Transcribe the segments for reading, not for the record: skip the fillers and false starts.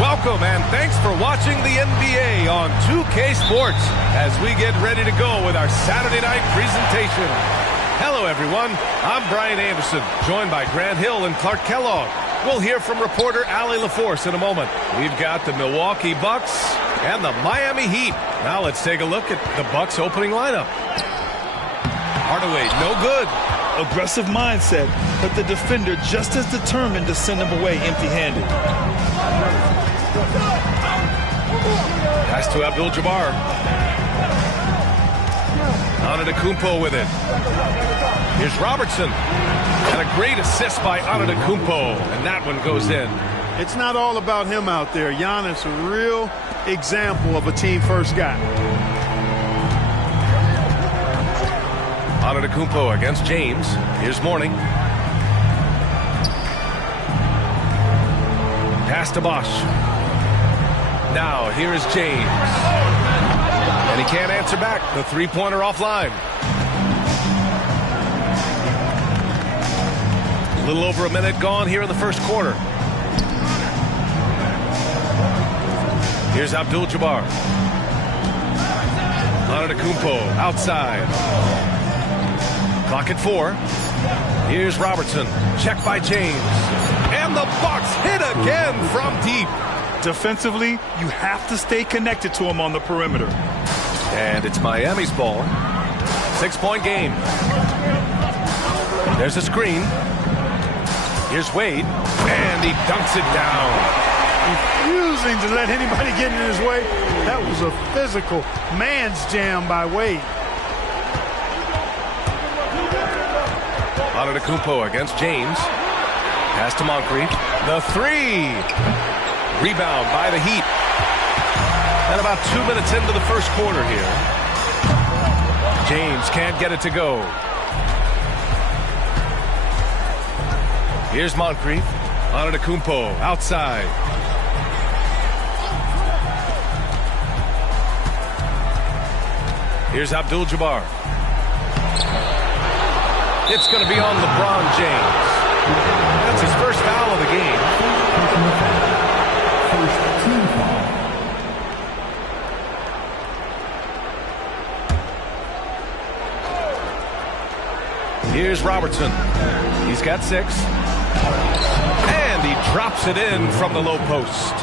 Welcome and thanks for watching the NBA on 2K Sports as we get ready to go with our Saturday night presentation. Hello everyone, I'm Brian Anderson, joined by Grant Hill and Clark Kellogg. We'll hear from reporter Allie LaForce in a moment. We've got the Milwaukee Bucks and the Miami Heat. Now let's take a look at the Bucks opening lineup. Hardaway, no good. Aggressive mindset, but the defender just as determined to send him away empty-handed. Pass to Abdul-Jabbar. Antetokounmpo with it. Here's Robertson. And a great assist by Antetokounmpo. And that one goes in. It's not all about him out there. Giannis, a real example of a team-first guy. Antetokounmpo against James. Here's Mourning. Pass to Bosch. Now, here is James. And he can't answer back. The three-pointer offline. A little over a minute gone here in the first quarter. Here's Abdul-Jabbar. Antetokounmpo outside. Clock at 4. Here's Robertson. Check by James. And the Bucks hit again from deep. Defensively, you have to stay connected to him on the perimeter. And it's Miami's ball. 6-point game. There's a screen. Here's Wade. And he dunks it down. Refusing to let anybody get in his way. That was a physical man's jam by Wade. Antetokounmpo against James. Pass to Moncrief. The three. Rebound by the Heat. And about 2 minutes into the first quarter here. James can't get it to go. Here's Moncrief. Antetokounmpo outside. Here's Abdul-Jabbar. It's going to be on LeBron James. That's his first foul of the game. First team foul. Here's Robertson. He's got 6. And he drops it in from the low post.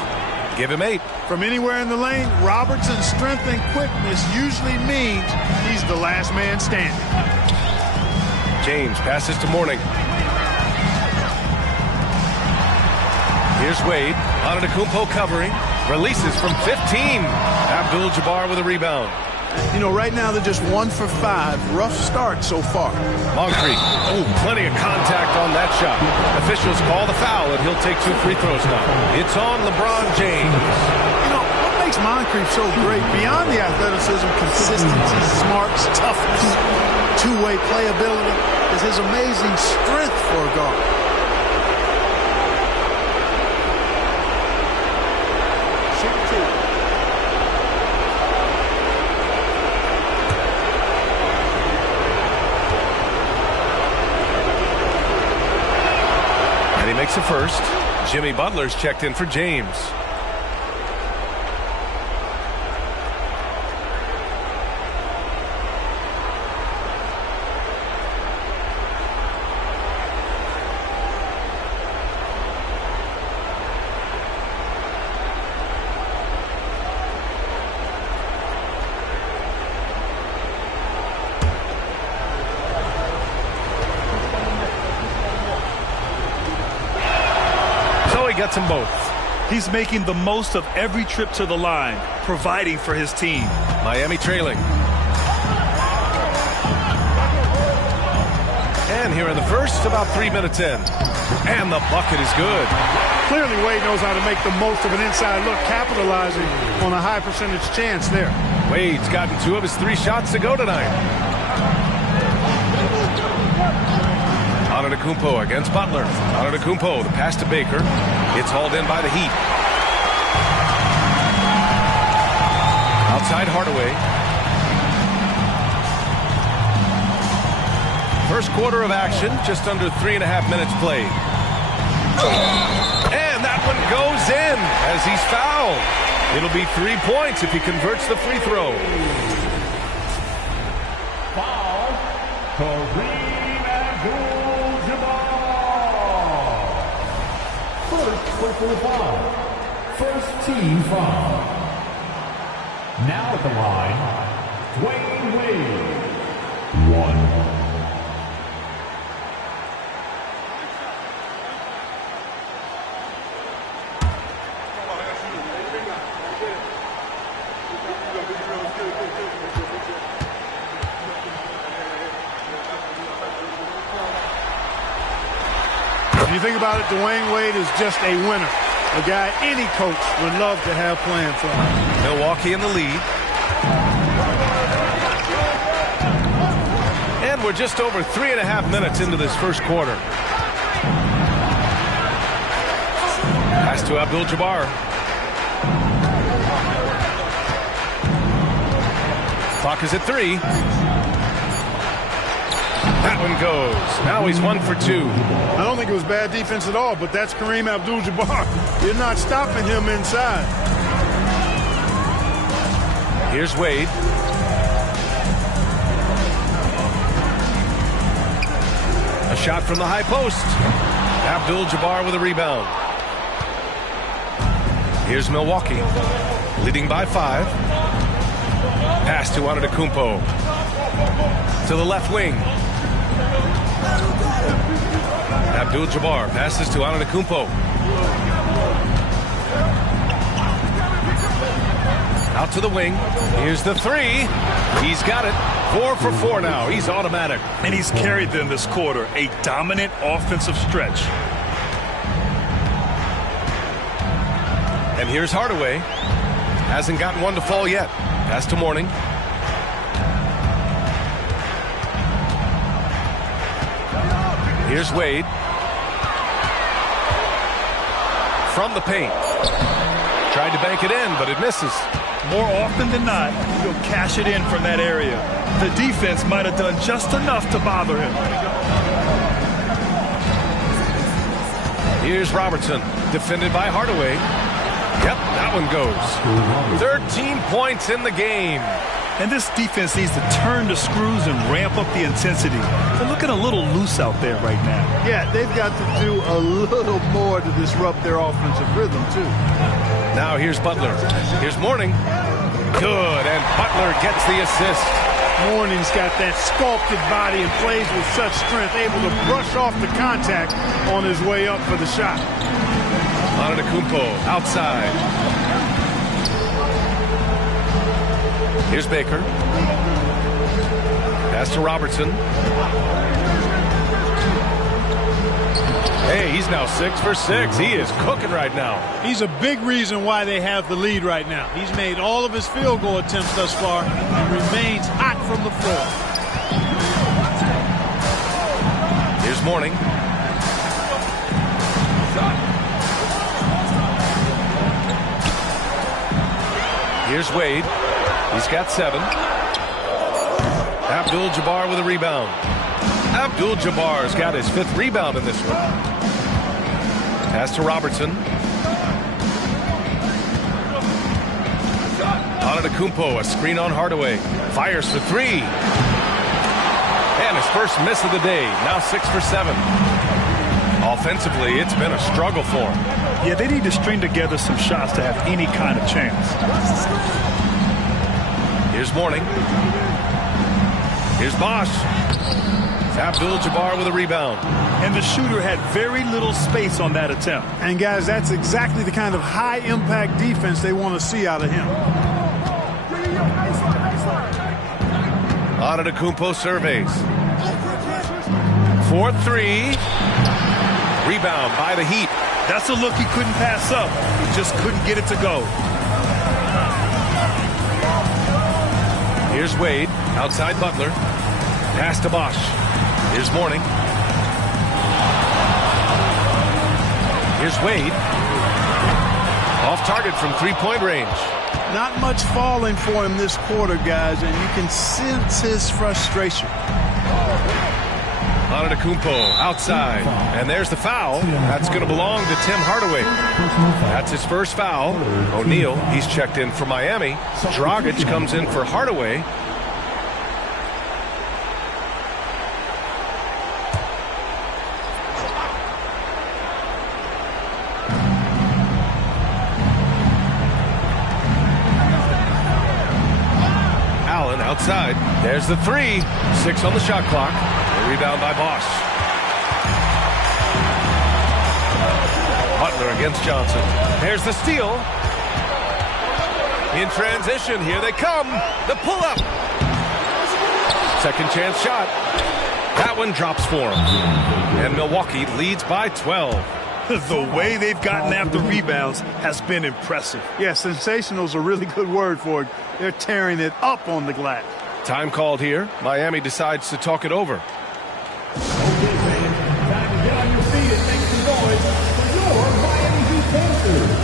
Give him 8. From anywhere in the lane, Robertson's strength and quickness usually means he's the last man standing. James passes to Mourning. Here's Wade. Antetokounmpo covering. Releases from 15. Abdul-Jabbar with a rebound. You know, right now they're just 1 for 5. Rough start so far. Moncrief. Oh, plenty of contact on that shot. Officials call the foul, and he'll take 2 free throws now. It's on LeBron James. You know, what makes Moncrief so great, beyond the athleticism, consistency, smarts, toughness, two-way playability, is his amazing strength for a guard. And he makes a first. Jimmy Butler's checked in for James. Gets them both. He's making the most of every trip to the line, providing for his team. Miami trailing. And here in the first, about 3 minutes in. And the bucket is good. Clearly Wade knows how to make the most of an inside look, capitalizing on a high percentage chance there. Wade's gotten 2 of his 3 shots to go tonight. Antetokounmpo against Butler. Antetokounmpo, the pass to Baker. It's hauled in by the Heat. Outside Hardaway. First quarter of action, just under 3.5 minutes played. And that one goes in as says he's fouled. It'll be 3 points if he converts the free throw. Foul, Kareem Abdul-Jabbar. First personal foul. First team foul. Now at the line, Dwayne Wade. 1. If you think about it, Dwayne Wade is just a winner. A guy any coach would love to have playing for him. Milwaukee in the lead. And we're just over 3.5 minutes into this first quarter. Pass to Abdul-Jabbar. Clock is at 3. That one goes. Now he's 1 for 2. I don't think it was bad defense at all, but that's Kareem Abdul-Jabbar. You're not stopping him inside. Here's Wade. A shot from the high post. Abdul-Jabbar with a rebound. Here's Milwaukee, leading by 5. Pass to Antetokounmpo. To the left wing. Abdul-Jabbar passes to Antetokounmpo. Out to the wing. Here's the 3. He's got it. 4 for 4 now. He's automatic. And he's carried them this quarter. A dominant offensive stretch. And here's Hardaway. Hasn't gotten one to fall yet. Pass to Mourning. Here's Wade. From the paint. Tried to bank it in, but it misses. More often than not, he'll cash it in from that area. The defense might have done just enough to bother him. Here's Robertson, defended by Hardaway. Yep, that one goes. 13 points in the game. And this defense needs to turn the screws and ramp up the intensity. They're looking a little loose out there right now. Yeah, they've got to do a little more to disrupt their offensive rhythm, too. Now here's Butler. Here's Mourning. Good, and Butler gets the assist. Mourning's got that sculpted body and plays with such strength, able to brush off the contact on his way up for the shot. Antetokounmpo outside. Here's Baker. Pass to Robertson. Hey, he's now 6 for 6. He is cooking right now. He's a big reason why they have the lead right now. He's made all of his field goal attempts thus far and remains hot from the floor. Here's Mourning. Here's Wade. He's got 7. Abdul-Jabbar with a rebound. Abdul-Jabbar's got his 5th rebound in this one. Pass to Robertson. Antetokounmpo, a screen on Hardaway. Fires for 3. And his first miss of the day. Now 6 for 7. Offensively, it's been a struggle for him. Yeah, they need to string together some shots to have any kind of chance. Here's Mourning. Here's Bosch. Abdul-Jabbar with a rebound. And the shooter had very little space on that attempt. And, guys, that's exactly the kind of high-impact defense they want to see out of him. Antetokounmpo surveys. 4-3. Rebound by the Heat. That's a look he couldn't pass up. He just couldn't get it to go. Here's Wade. Outside Butler. Pass to Bosch. Here's Mourning. Here's Wade. Off target from 3-point range. Not much falling for him this quarter, guys, and you can sense his frustration. Antetokounmpo outside. And there's the foul. That's going to belong to Tim Hardaway. That's his first foul. O'Neal, he's checked in for Miami. Dragic comes in for Hardaway. Outside. There's the three. 6 on the shot clock. A rebound by Bosch. Butler against Johnson. There's the steal. In transition, here they come. The pull-up. Second chance shot. That one drops for him. And Milwaukee leads by 12. The way they've gotten after rebounds has been impressive. Yeah, sensational is a really good word for it. They're tearing it up on the glass. Time called here. Miami decides to talk it over. Okay, fans, time to get on your feet and make some noise for your Miami Heat Panthers.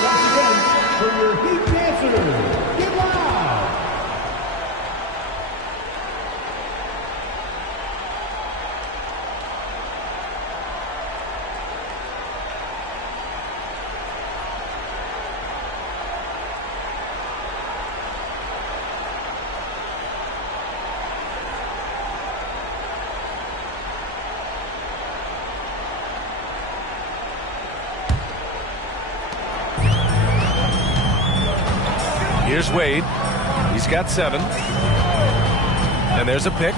Once again, for your Heat Panthers, get loud! Here's Wade. He's got 7. And there's a pick.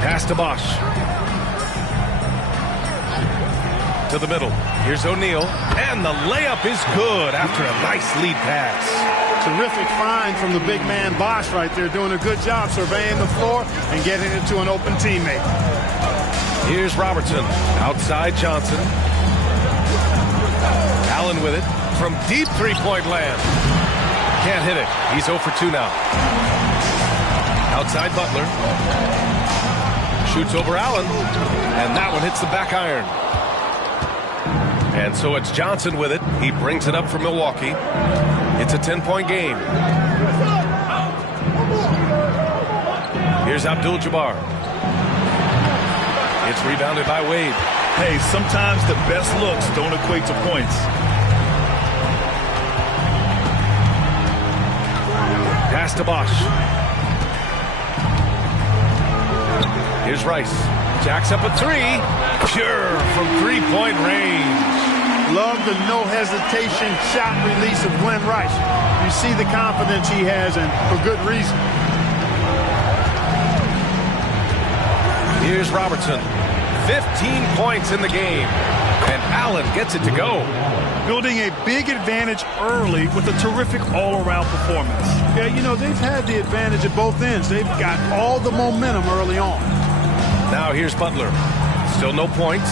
Pass to Bosch. To the middle. Here's O'Neal. And the layup is good after a nice lead pass. Terrific find from the big man Bosch right there, doing a good job surveying the floor and getting it to an open teammate. Here's Robertson. Outside Johnson. Allen with it. From deep three-point land. Can't hit it. He's 0 for 2 now. Outside Butler. Shoots over Allen. And that one hits the back iron. And so it's Johnson with it. He brings it up for Milwaukee. It's a 10-point game. Here's Abdul-Jabbar. It's rebounded by Wade. Hey, sometimes the best looks don't equate to points. Pass to Bosch. Here's Rice. Jacks up a 3. Pure from three-point range. Love the no-hesitation shot release of Glenn Rice. You see the confidence he has, and for good reason. Here's Robertson. 15 points in the game. And Allen gets it to go. Building a big advantage early with a terrific all-around performance. Yeah, you know, they've had the advantage at both ends. They've got all the momentum early on. Now here's Butler. Still no points.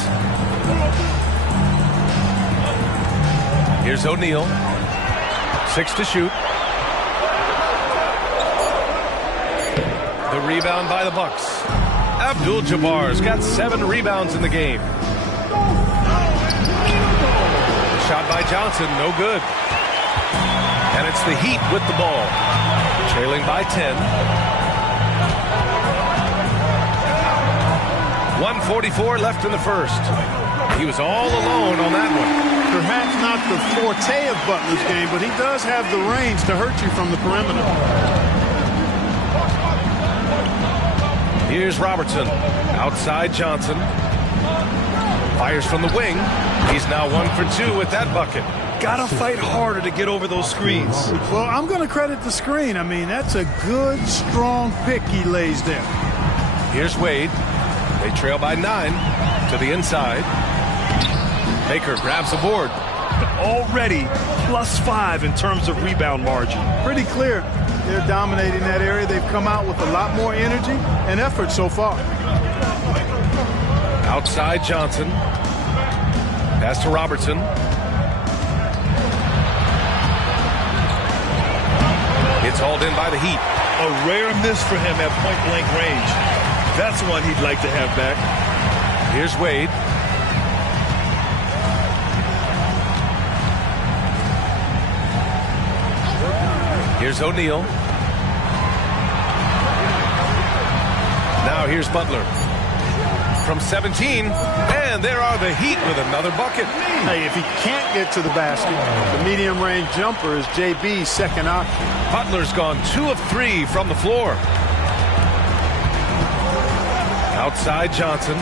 Here's O'Neal. 6 to shoot. The rebound by the Bucks. Abdul-Jabbar's got 7 rebounds in the game. Shot by Johnson, no good. And it's the Heat with the ball. Trailing by 10. 1:44 left in the first. He was all alone on that one. Perhaps not the forte of Butler's game, but he does have the range to hurt you from the perimeter. Here's Robertson. Outside Johnson. Fires from the wing. He's now 1 for 2 with that bucket. Gotta fight harder to get over those screens. Well, I'm going to credit the screen. I mean, that's a good, strong pick he lays there. Here's Wade. They trail by 9 to the inside. Baker grabs the board. Already +5 in terms of rebound margin. Pretty clear. They're dominating that area. They've come out with a lot more energy and effort so far. Outside Johnson. Pass to Robertson. It's hauled in by the Heat. A rare miss for him at point-blank range. That's one he'd like to have back. Here's Wade. Here's O'Neal. Now here's Butler. From 17, and there are the Heat with another bucket. Hey, if he can't get to the basket, the medium-range jumper is JB's second option. Butler's gone 2 of 3 from the floor. Outside Johnson.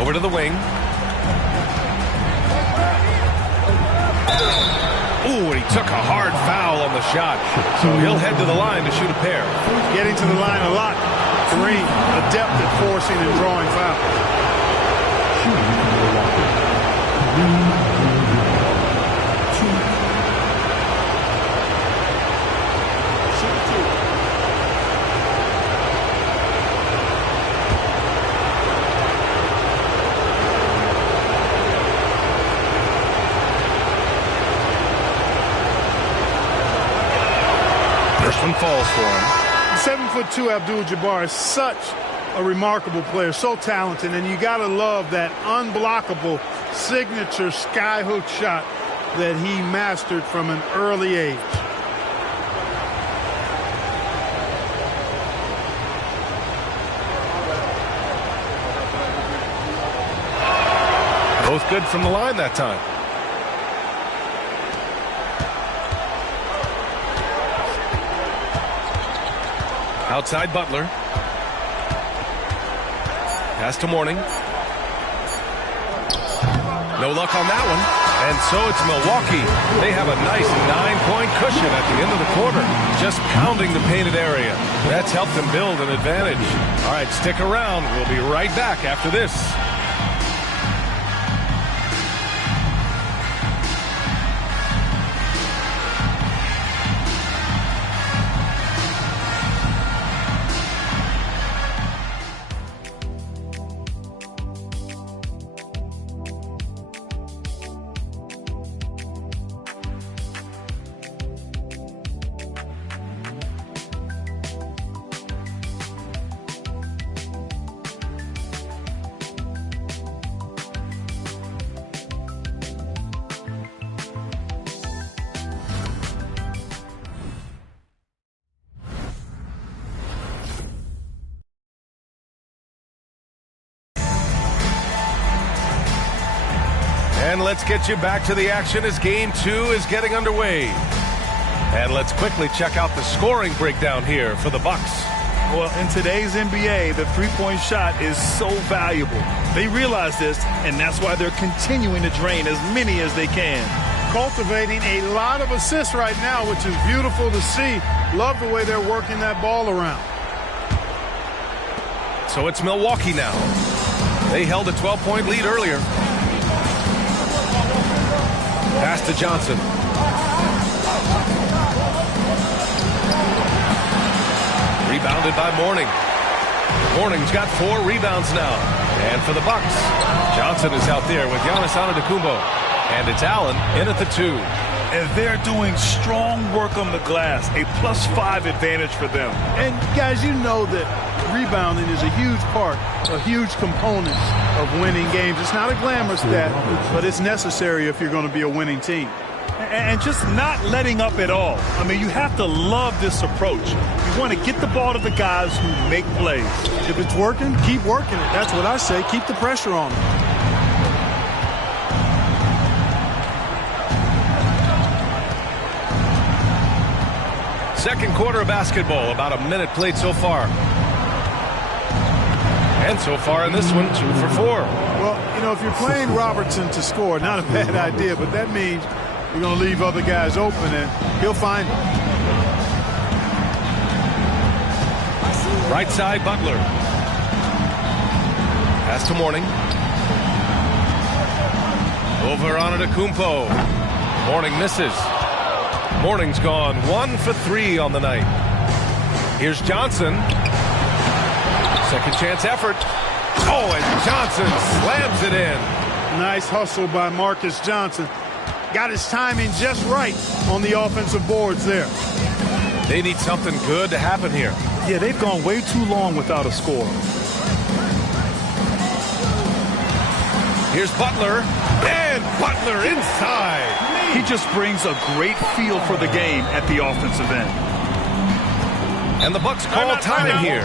Over to the wing. Ooh, and he took a hard foul on the shot. So he'll head to the line to shoot a pair. Getting to the line a lot. Kareem, adept at forcing and drawing fouls. First one falls for him. 7'2" Abdul-Jabbar is such a remarkable player, so talented, and you got to love that unblockable signature skyhook shot that he mastered from an early age. Both good from the line that time. Outside Butler. Pass to Mourning. No luck on that one. And so it's Milwaukee. They have a nice 9-point cushion at the end of the quarter. Just pounding the painted area. That's helped them build an advantage. All right, stick around. We'll be right back after this. And let's get you back to the action as Game 2 is getting underway. And let's quickly check out the scoring breakdown here for the Bucks. Well, in today's NBA, the three-point shot is so valuable. They realize this, and that's why they're continuing to drain as many as they can. Cultivating a lot of assists right now, which is beautiful to see. Love the way they're working that ball around. So it's Milwaukee now. They held a 12-point lead earlier. Pass to Johnson. Rebounded by Mourning. Mourning's got 4 rebounds now. And for the Bucks, Johnson is out there with Giannis Antetokounmpo. And it's Allen in at the 2. And they're doing strong work on the glass, a +5 advantage for them. And guys, you know that rebounding is a huge part, a huge component of winning games. It's not a glamorous stat, but it's necessary if you're going to be a winning team. and just not letting up at all. I mean, you have to love this approach. You want to get the ball to the guys who make plays. If it's working, keep working it. That's what I say. Keep the pressure on them. Second quarter of basketball, about a minute played so far. And so far in this one, 2 for 4. Well, you know, if you're playing Robertson to score, not a bad idea, but that means you're going to leave other guys open, and he'll find them. Right side, Butler. Pass to Morning. Over on Antetokounmpo. Morning misses. Morning's gone 1 for 3 on the night. Here's Johnson. Second chance effort. Oh, and Johnson slams it in. Nice hustle by Marcus Johnson. Got his timing just right on the offensive boards there. They need something good to happen here. Yeah, they've gone way too long without a score. Here's Butler. And Butler inside. He just brings a great feel for the game at the offensive end. And the Bucks call time here.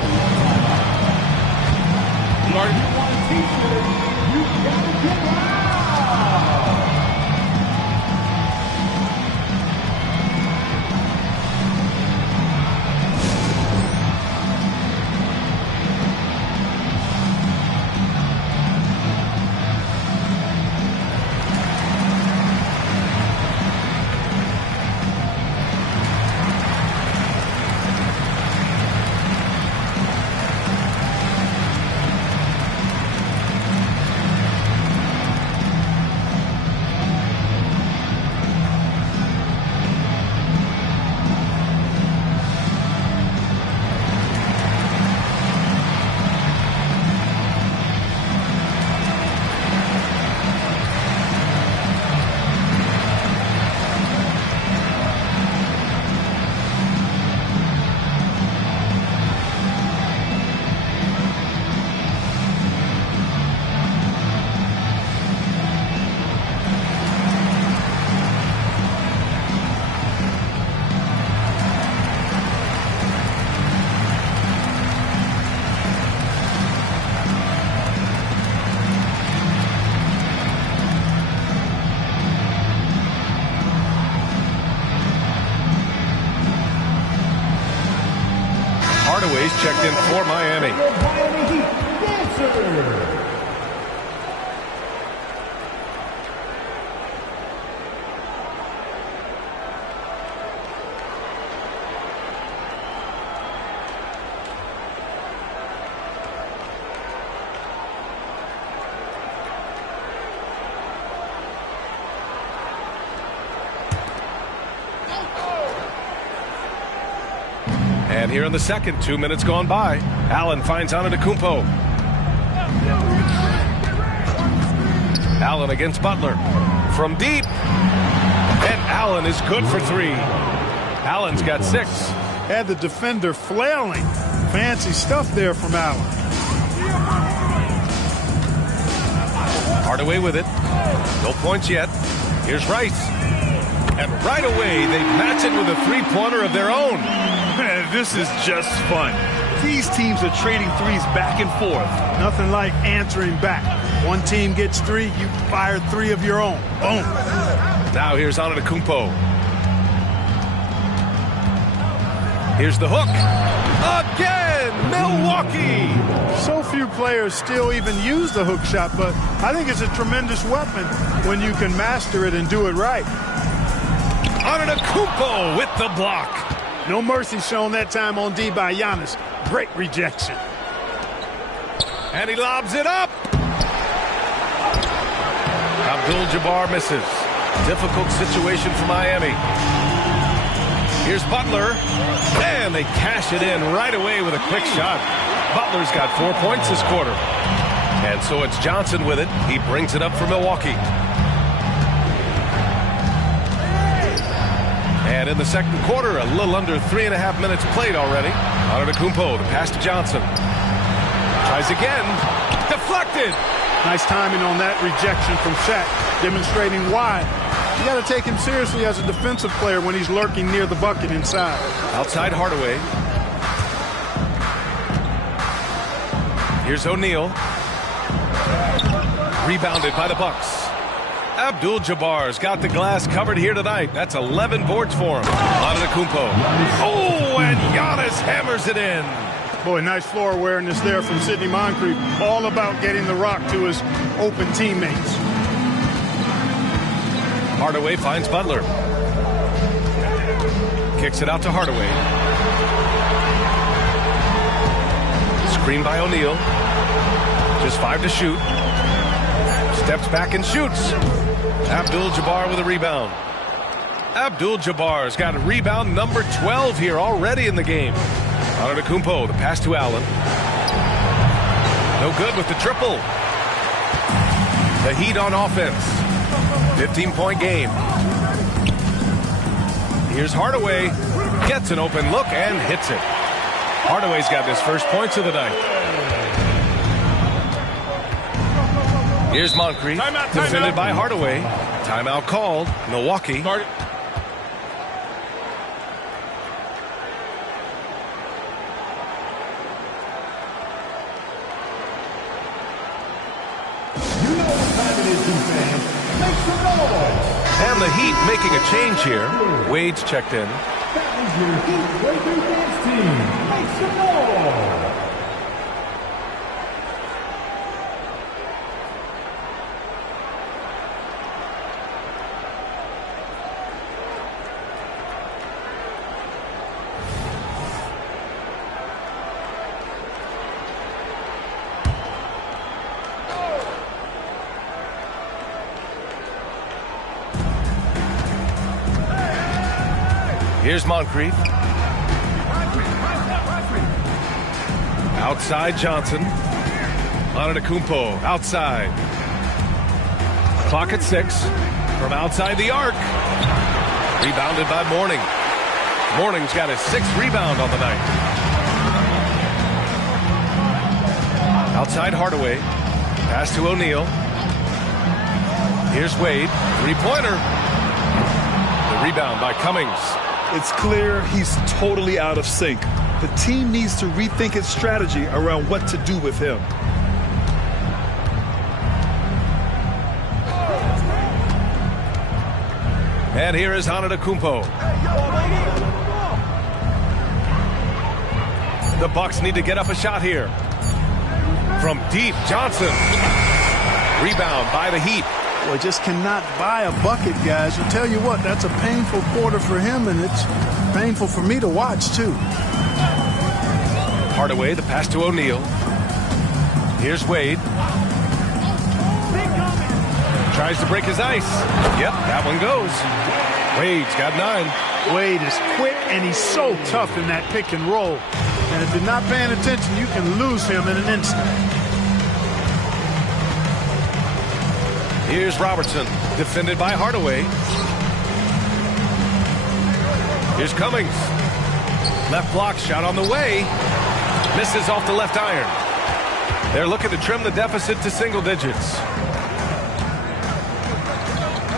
Hardaway's checked in for Miami. Miami Heat dancer. And here in the second, 2 minutes gone by. Allen finds Antetokounmpo. Allen against Butler. From deep. And Allen is good for 3. Allen's got 6. Had the defender flailing. Fancy stuff there from Allen. Hardaway with it. No points yet. Here's Rice. And right away, they match it with a three-pointer of their own. Man, this is just fun. These teams are trading threes back and forth. Nothing like answering back. One team gets 3, you fire 3 of your own. Boom. Now here's Antetokounmpo. Here's the hook. Again, Milwaukee. So few players still even use the hook shot, but I think it's a tremendous weapon when you can master it and do it right. Antetokounmpo with the block. No mercy shown that time on D by Giannis. Great rejection. And he lobs it up. Abdul-Jabbar misses. Difficult situation for Miami. Here's Butler. And they cash it in right away with a quick shot. Butler's got 4 points this quarter. And so it's Johnson with it. He brings it up for Milwaukee. And in the second quarter, a little under 3.5 minutes played already. Antetokounmpo, the pass to Johnson. Tries again. Deflected. Nice timing on that rejection from Shaq, demonstrating why You got to take him seriously as a defensive player when he's lurking near the bucket inside. Outside Hardaway. Here's O'Neal. Rebounded by the Bucks. Abdul-Jabbar's got the glass covered here tonight. That's 11 boards for him. Antetokounmpo. Oh, and Giannis hammers it in. Boy, nice floor awareness there from Sidney Moncrief. All about getting the rock to his open teammates. Hardaway finds Butler. Kicks it out to Hardaway. Screen by O'Neal. Just 5 to shoot. Steps back and shoots. Abdul-Jabbar with a rebound. Abdul-Jabbar's got a rebound number 12 here already in the game. Antetokounmpo, the pass to Allen. No good with the triple. The Heat on offense. 15-point game. Here's Hardaway. Gets an open look and hits it. Hardaway's got his first points of the night. Here's Moncrief. Defended by Hardaway. Timeout called. Milwaukee. And the Heat making a change here. Wade's checked in. That is your Heat Breaker dance team. Make some noise. Here's Moncrief. Outside Johnson. Antetokounmpo outside. Clock at 6. From outside the arc. Rebounded by Mourning. Mourning's got his 6th rebound on the night. Outside Hardaway. Pass to O'Neal. Here's Wade. 3-pointer. The rebound by Cummings. It's clear he's totally out of sync. The team needs to rethink its strategy around what to do with him. And here is Antetokounmpo. The Bucks need to get up a shot here. From deep, Johnson. Rebound by the Heat. Boy, just cannot buy a bucket, guys. I'll tell you what, that's a painful quarter for him, and it's painful for me to watch, too. Hardaway, the pass to O'Neal. Here's Wade. Tries to break his ice. Yep, that one goes. Wade's got 9. Wade is quick, and he's so tough in that pick and roll. And if you're not paying attention, you can lose him in an instant. Here's Robertson, defended by Hardaway. Here's Cummings. Left block shot on the way. Misses off the left iron. They're looking to trim the deficit to single digits.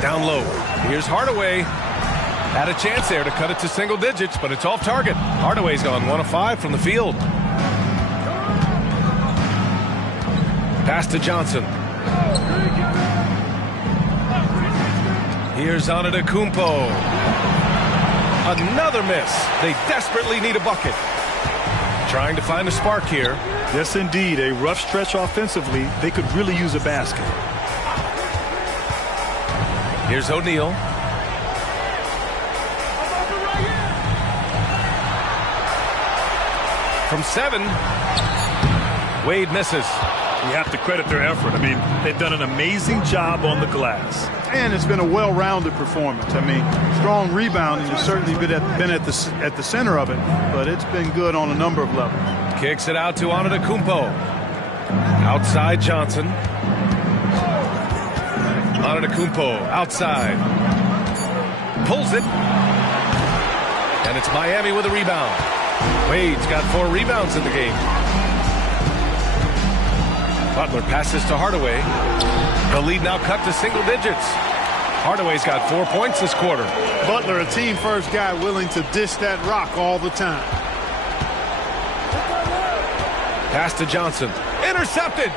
Down low. Here's Hardaway. Had a chance there to cut it to single digits, but it's off target. Hardaway's gone 1 of 5 from the field. Pass to Johnson. Here's Antetokounmpo. Another miss. They desperately need a bucket. Trying to find a spark here. Yes, indeed. A rough stretch offensively. They could really use a basket. Here's O'Neal. From 7. Wade misses. You have to credit their effort. I mean, they've done an amazing job on the glass. And it's been a well-rounded performance. I mean, strong rebounding has certainly been at the center of it, but it's been good on a number of levels. Kicks it out to Antetokounmpo. Outside Johnson. Antetokounmpo outside. Pulls it. And it's Miami with a rebound. Wade's got 4 rebounds in the game. Butler passes to Hardaway. The lead now cut to single digits. Hardaway's got 4 points this quarter. Butler, a team-first guy willing to dish that rock all the time. Pass to Johnson. Intercepted.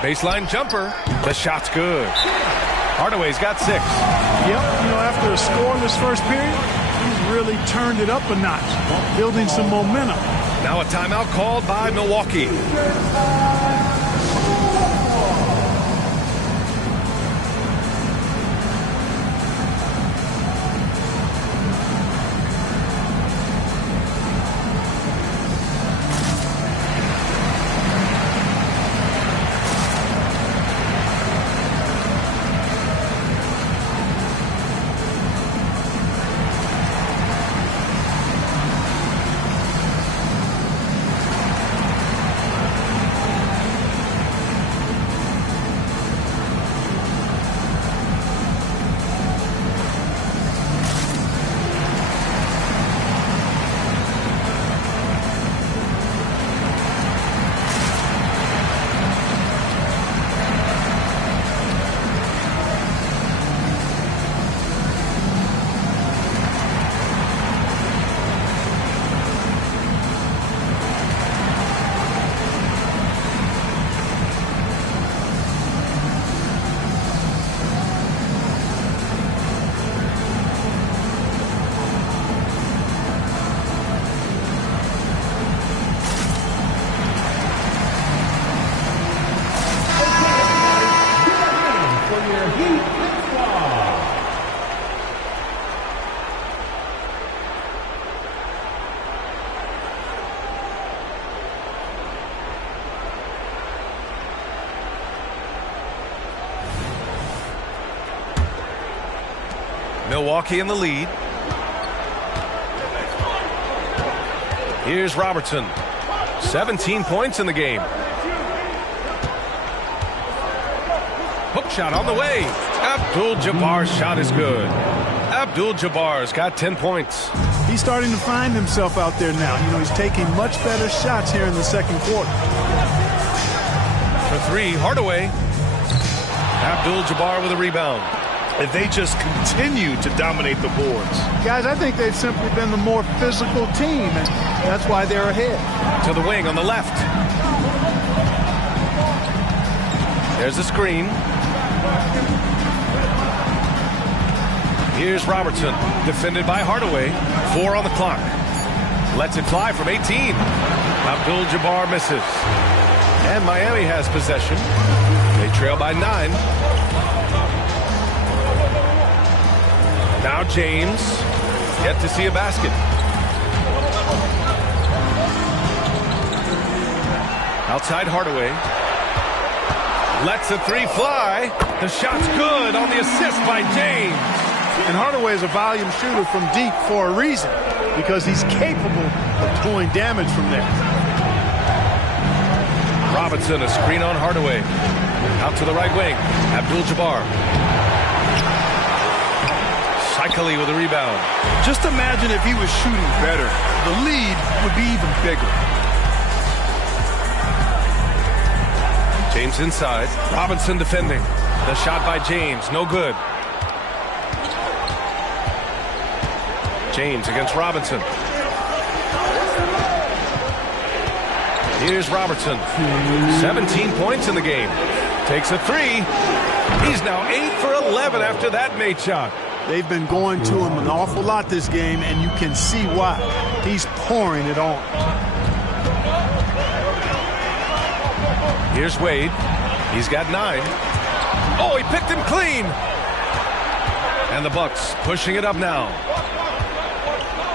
Baseline jumper. The shot's good. Hardaway's got 6. Yep, after a scoreless first period, he's really turned it up a notch, building some momentum. Now a timeout called by Milwaukee. Milwaukee in the lead. Here's Robertson. 17 points in the game. Hook shot on the way. Abdul-Jabbar's shot is good. Abdul-Jabbar's got 10 points. He's starting to find himself out there now. He's taking much better shots here in the second quarter. For 3, Hardaway. Abdul-Jabbar with a rebound. If they just continue to dominate the boards. Guys, I think they've simply been the more physical team, and that's why they're ahead. To the wing on the left. There's a screen. Here's Robertson, defended by Hardaway. 4 on the clock. Lets it fly from 18. Abdul-Jabbar misses. And Miami has possession. They trail by 9. Now James, yet to see a basket. Outside Hardaway. Lets a 3 fly. The shot's good on the assist by James. And Hardaway is a volume shooter from deep for a reason, because he's capable of doing damage from there. Robinson, a screen on Hardaway. Out to the right wing. Abdul-Jabbar. Cycli with a rebound. Just imagine if he was shooting better. The lead would be even bigger. James inside. Robinson defending. The shot by James. No good. James against Robinson. Here's Robertson. 17 points in the game. Takes a 3. He's now 8 for 11 after that made shot. They've been going to him an awful lot this game, and you can see why. He's pouring it on. Here's Wade. He's got 9. Oh, he picked him clean. And the Bucks pushing it up now.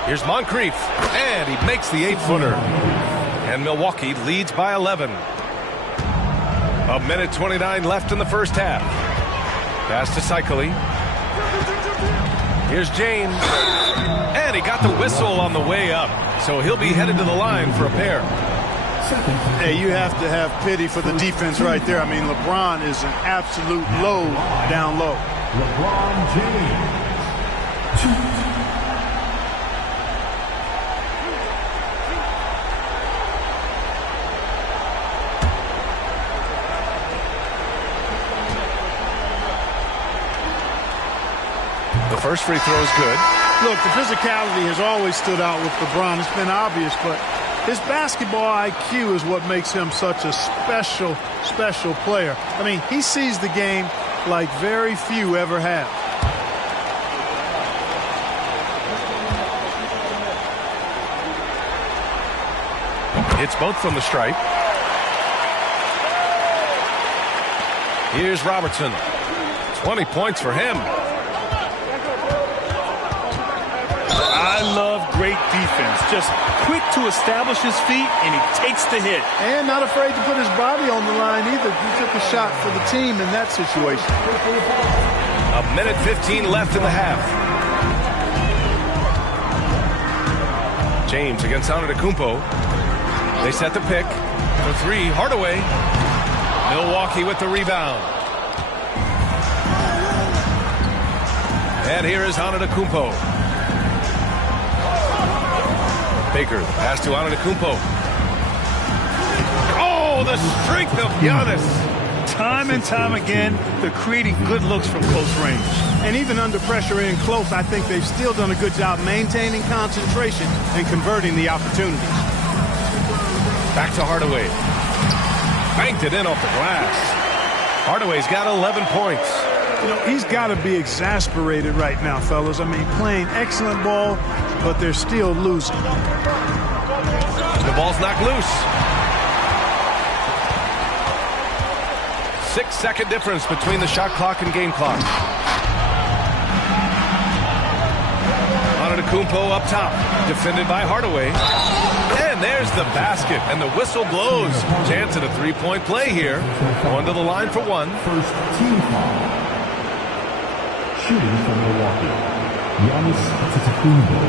Here's Moncrief. And he makes the 8-footer. And Milwaukee leads by 11. 1:29 left in the first half. Pass to Cycli. Here's James. And he got the whistle on the way up. So he'll be headed to the line for a pair. Hey, you have to have pity for the defense right there. I mean, LeBron is an absolute load down low. LeBron James. The first free throw is good. Look, the physicality has always stood out with LeBron. It's been obvious, but his basketball IQ is what makes him such a special, special player. I mean, he sees the game like very few ever have. Hits both from the stripe. Here's Robertson. 20 points for him. I love great defense. Just quick to establish his feet, and he takes the hit. And not afraid to put his body on the line either. He took a shot for the team in that situation. A minute 15 left in the half. James against Antetokounmpo. They set the pick. For three, Hardaway. Milwaukee with the rebound. And here is Antetokounmpo. Baker, the pass to Antetokounmpo. Oh, the strength of Giannis. Time and time again, they're creating good looks from close range. And even under pressure in close, I think they've still done a good job maintaining concentration and converting the opportunities. Back to Hardaway. Banked it in off the glass. Hardaway's got 11 points. You know, he's got to be exasperated right now, fellas. I mean, playing excellent ball, but they're still losing. The ball's knocked loose. 6-second difference between the shot clock and game clock. Antetokounmpo up top, defended by Hardaway. And there's the basket, and the whistle blows. Chance at a three-point play here. Going to the line for one. First team foul. Shooting from Milwaukee, Giannis Antetokounmpo.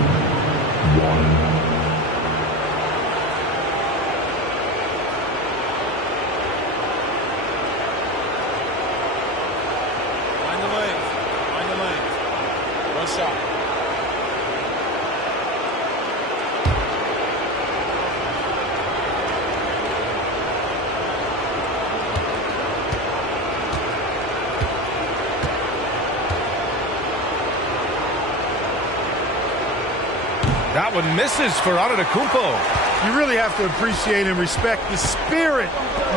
1. Find the lane. One shot. That one misses for Antetokounmpo. You really have to appreciate and respect the spirit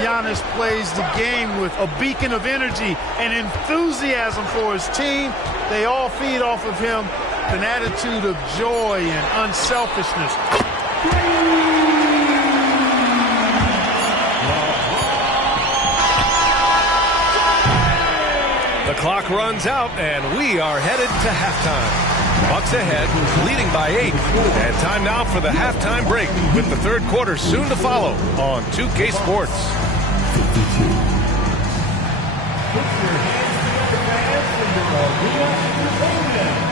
Giannis plays the game with. A beacon of energy and enthusiasm for his team. They all feed off of him. An attitude of joy and unselfishness. The clock runs out, and we are headed to halftime. Bucks ahead, leading by 8. And time now for the halftime break, with the third quarter soon to follow on 2K Sports. 52. Put your hands together, fans, for your arena entertainment.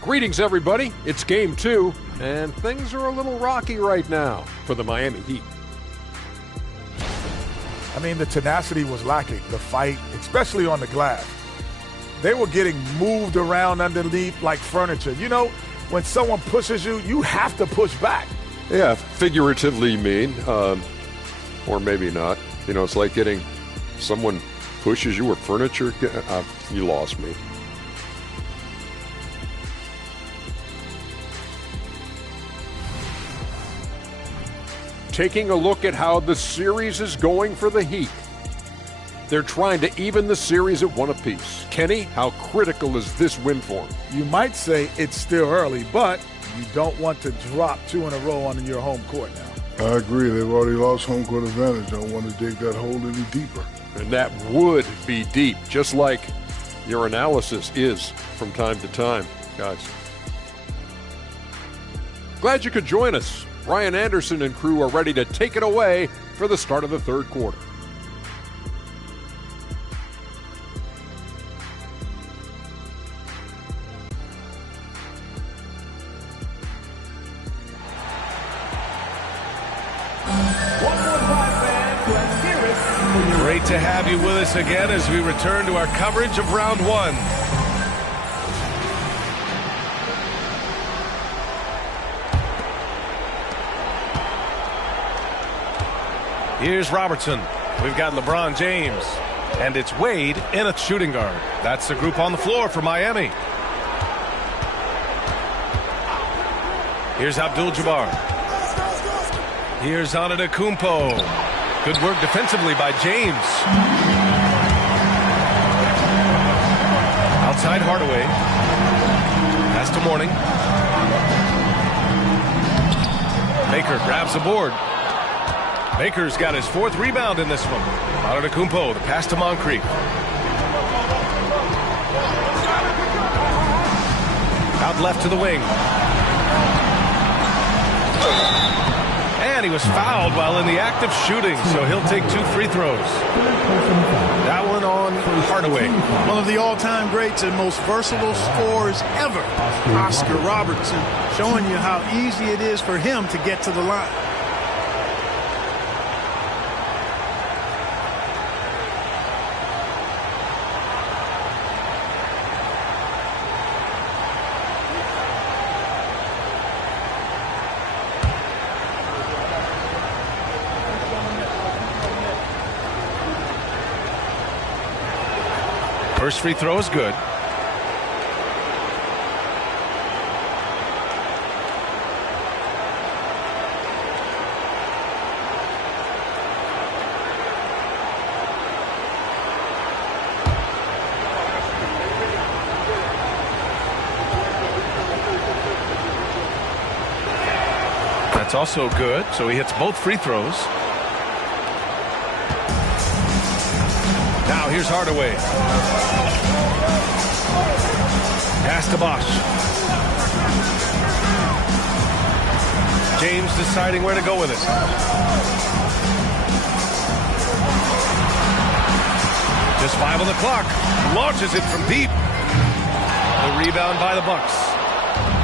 Greetings, everybody. It's Game 2, and things are a little rocky right now for the Miami Heat. I mean, the tenacity was lacking, the fight, especially on the glass. They were getting moved around underneath like furniture. You know, when someone pushes you, you have to push back. Yeah, figuratively you mean, or maybe not. You know, it's like getting someone pushes you or furniture. You lost me. Taking a look at how the series is going for the Heat. They're trying to even the series at one apiece. Kenny, how critical is this win for them? You might say it's still early, but you don't want to drop 2 in a row on your home court now. I agree. They've already lost home court advantage. Don't want to dig that hole any deeper. And that would be deep, just like your analysis is from time to time, guys. Glad you could join us. Brian Anderson and crew are ready to take it away for the start of the third quarter. One more time, fans. Great to have you with us again as we return to our coverage of round one. Here's Robertson. We've got LeBron James. And it's Wade in a shooting guard. That's the group on the floor for Miami. Here's Abdul-Jabbar. Here's Antetokounmpo. Good work defensively by James. Outside Hardaway. Pass to Mourning. Baker grabs the board. Baker's got his 4th rebound in this one. Antetokounmpo, the pass to Moncrief. Out left to the wing. And he was fouled while in the act of shooting, so he'll take 2 free throws. That one on Hardaway. One of the all-time greats and most versatile scorers ever, Oscar Robertson, showing you how easy it is for him to get to the line. First free throw is good. That's also good, so he hits both free throws. Now here's Hardaway. Pass to Bosch. James deciding where to go with it. Just 5 on the clock. Launches it from deep. The rebound by the Bucks.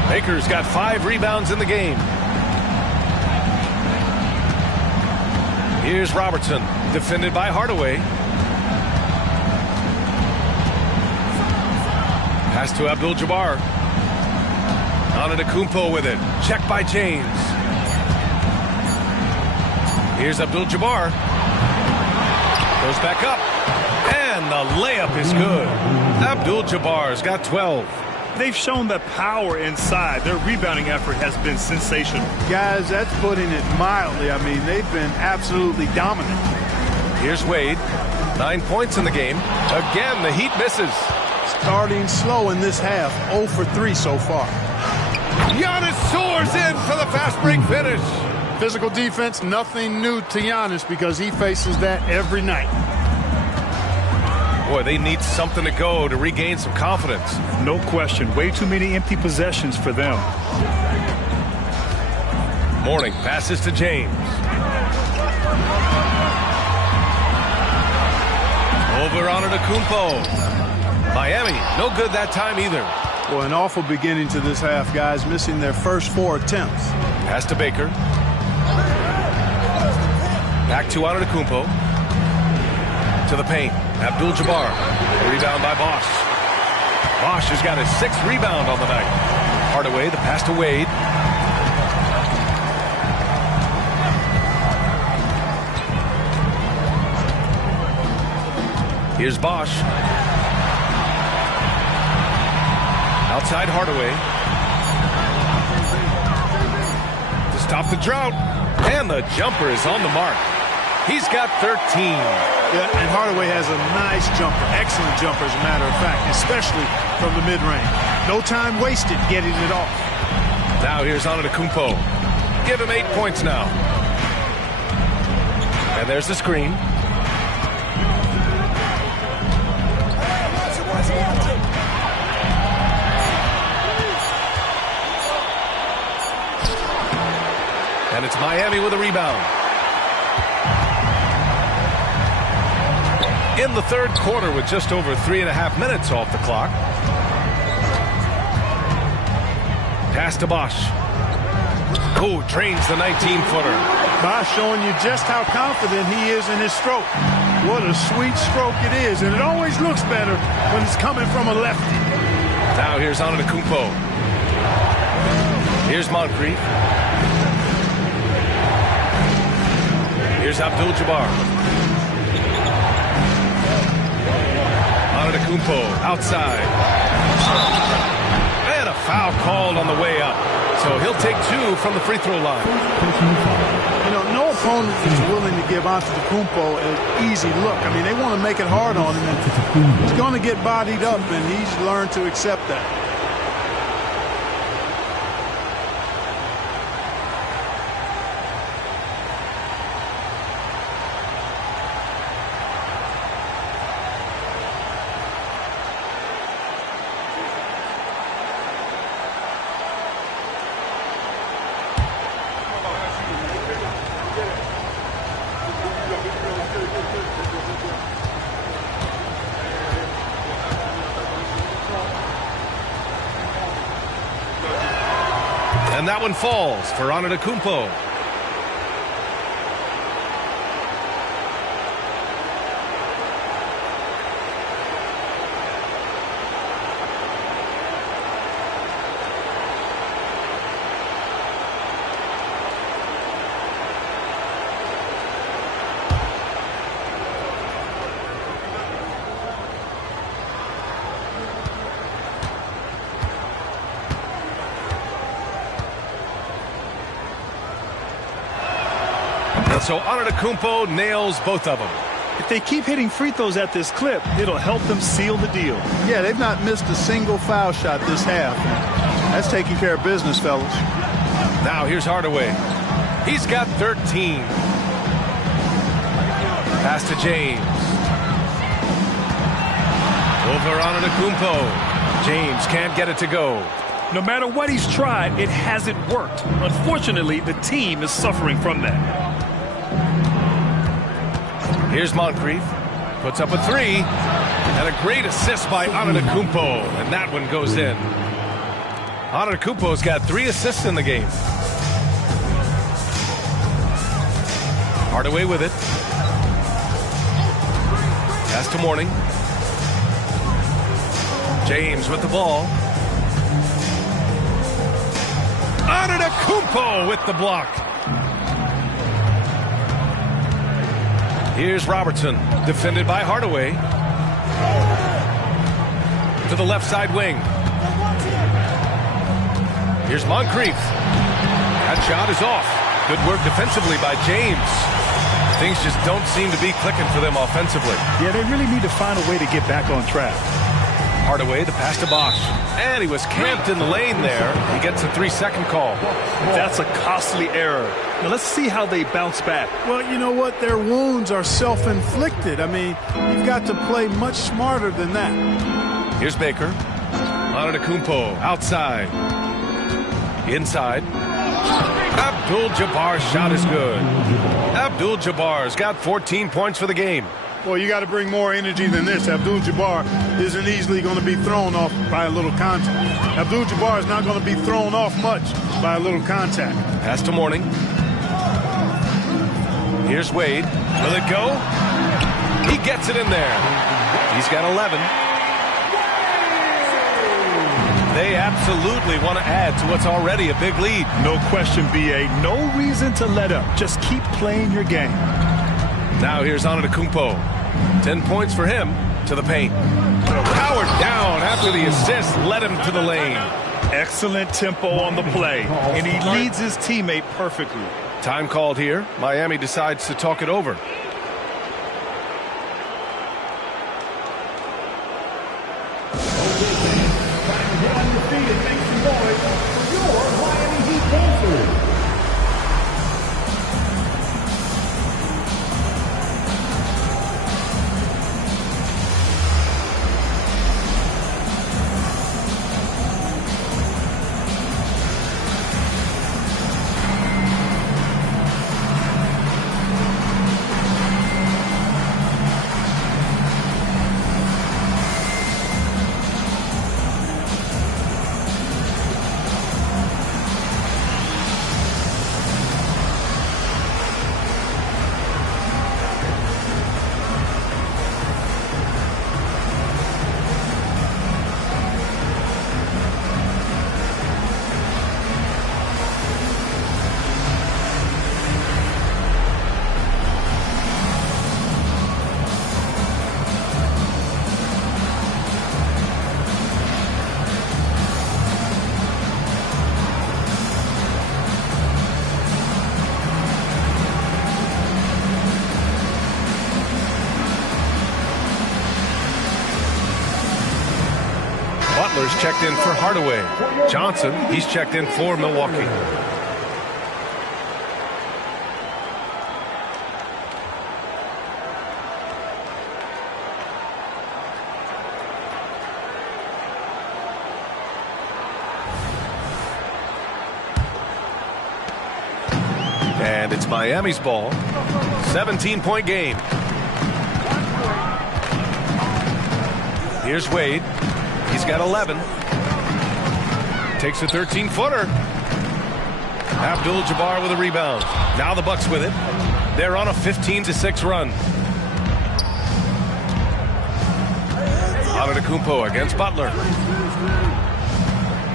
Baker's got 5 rebounds in the game. Here's Robertson, defended by Hardaway. Pass to Abdul-Jabbar. Antetokounmpo with it. Check by James. Here's Abdul-Jabbar. Goes back up. And the layup is good. Abdul-Jabbar's got 12. They've shown that power inside. Their rebounding effort has been sensational. Guys, that's putting it mildly. I mean, they've been absolutely dominant. Here's Wade. 9 points in the game. Again, the Heat misses. Starting slow in this half. 0 for 3 so far. Giannis soars in for the fast break finish. Physical defense, nothing new to Giannis because he faces that every night. Boy, they need something to go to regain some confidence. No question. Way too many empty possessions for them. Mourning passes to James. Over Antetokounmpo. Miami, no good that time either. Well, an awful beginning to this half, guys, missing their first 4 attempts. Pass to Baker. Back to Antetokounmpo. To the paint. Abdul-Jabbar. Rebound by Bosch. Bosch has got his 6th rebound on the night. Hardaway, the pass to Wade. Here's Bosch. Outside Hardaway. To stop the drought. And the jumper is on the mark. He's got 13. Yeah, and Hardaway has a nice jumper. Excellent jumper, as a matter of fact, especially from the mid-range. No time wasted getting it off. Now here's Antetokounmpo. Give him 8 points now. And there's the screen. And it's Miami with a rebound. In the third quarter with just over 3.5 minutes off the clock. Pass to Bosch. Oh, drains the 19-footer. by showing you just how confident he is in his stroke. What a sweet stroke it is, and it always looks better when it's coming from a lefty. Now here's Antetokounmpo. Here's Moncrief. Here's Abdul-Jabbar. Antetokounmpo outside. And a foul called on the way up. So he'll take 2 from the free throw line. You know, no opponent is willing to give Antetokounmpo an easy look. I mean, they want to make it hard on him. And he's going to get bodied up, and he's learned to accept that. And that one falls for Antetokounmpo. So Antetokounmpo nails both of them. If they keep hitting free throws at this clip, it'll help them seal the deal. Yeah, they've not missed a single foul shot this half. That's taking care of business, fellas. Now here's Hardaway. He's got 13. Pass to James. Over Antetokounmpo. James can't get it to go. No matter what he's tried, it hasn't worked. Unfortunately, the team is suffering from that. Here's Moncrief. Puts up a 3. And a great assist by Antetokounmpo. And that one goes in. Antetokounmpo's got 3 assists in the game. Hardaway with it. Pass to Mourning. James with the ball. Antetokounmpo with the block. Here's Robertson, defended by Hardaway. To the left side wing. Here's Moncrief. That shot is off. Good work defensively by James. Things just don't seem to be clicking for them offensively. Yeah, they really need to find a way to get back on track. Hardaway, the pass to Bosch. And he was camped in the lane there. He gets a 3-second call. That's a costly error. Now let's see how they bounce back. Well, you know what? Their wounds are self-inflicted. I mean, you've got to play much smarter than that. Here's Baker. Antetokounmpo outside. Inside. Abdul-Jabbar's shot is good. Abdul-Jabbar's got 14 points for the game. Well, you got to bring more energy than this. Abdul-Jabbar isn't easily going to be thrown off by a little contact. Abdul-Jabbar is not going to be thrown off much by a little contact. Pass to Mourning. Here's Wade. Will it go? He gets it in there. He's got 11. They absolutely want to add to what's already a big lead. No question, B.A. No reason to let up. Just keep playing your game. Now here's Antetokounmpo. 10 points for him to the paint. Powered down after the assist led him to the lane. Excellent tempo on the play, and he leads his teammate perfectly. Time called here. Miami decides to talk it over. Butler's checked in for Hardaway. Johnson, he's checked in for Milwaukee. And it's Miami's ball. 17-point game. Here's Wade. He's got 11. Takes a 13-footer. Abdul-Jabbar with a rebound. Now the Bucks with it. They're on a 15-6 run. Antetokounmpo against Butler.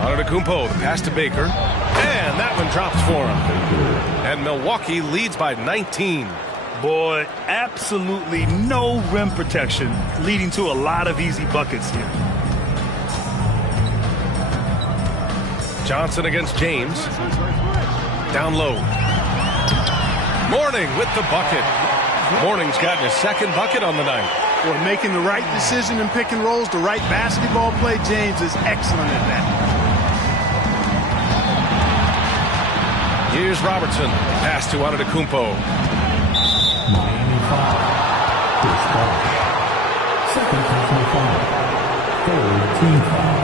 Antetokounmpo, the pass to Baker. And that one drops for him. And Milwaukee leads by 19. Boy, absolutely no rim protection, leading to a lot of easy buckets here. Johnson against James. Down low. Mourning with the bucket. Mourning's gotten his second bucket on the night. Well, making the right decision in pick and rolls, the right basketball play, James is excellent at that. Here's Robertson. Pass to Antetokounmpo. Miami foul. Chris Paul. Second personal foul. Third team foul.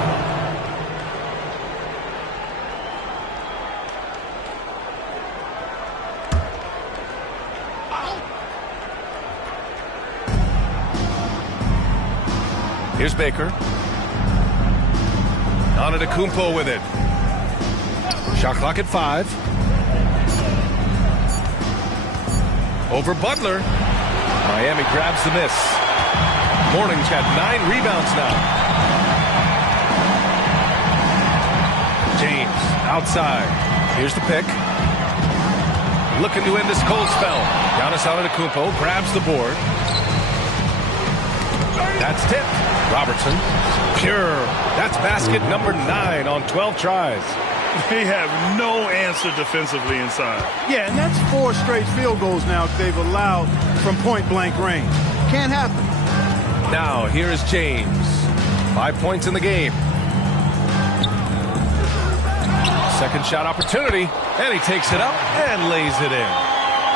Here's Baker. Antetokounmpo with it. Shot clock at 5. Over Butler. Miami grabs the miss. Mourning's got 9 rebounds now. James outside. Here's the pick. Looking to end this cold spell. Giannis Antetokounmpo grabs the board. That's tipped. Robertson. Pure. That's basket number 9 on 12 tries. They have no answer defensively inside. Yeah, and that's 4 straight field goals now they've allowed from point-blank range. Can't happen. Now, here is James. 5 points in the game. Second shot opportunity, and he takes it up and lays it in.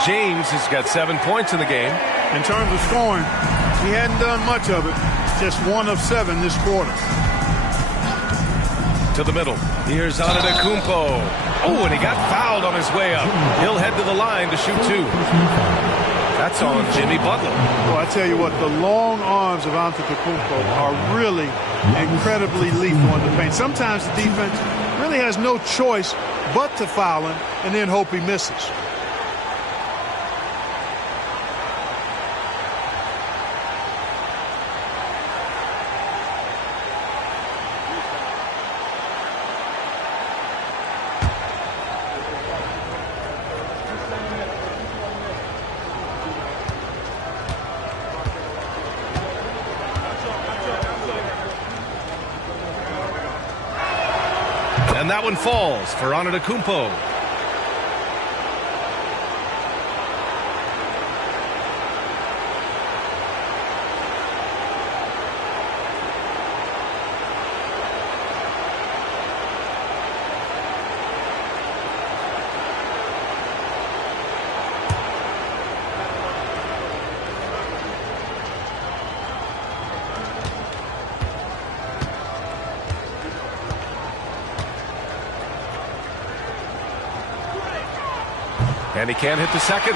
James has got 7 points in the game. In terms of scoring, he hadn't done much of it. Just 1 of 7 this quarter. To the middle. Here's Antetokounmpo. Oh, and he got fouled on his way up. He'll head to the line to shoot 2. That's on Jimmy Butler. Well, I tell you what, the long arms of Antetokounmpo are really incredibly lethal in the paint. Sometimes the defense really has no choice but to foul him and then hope he misses. And that one falls for Antetokounmpo. And he can't hit the second.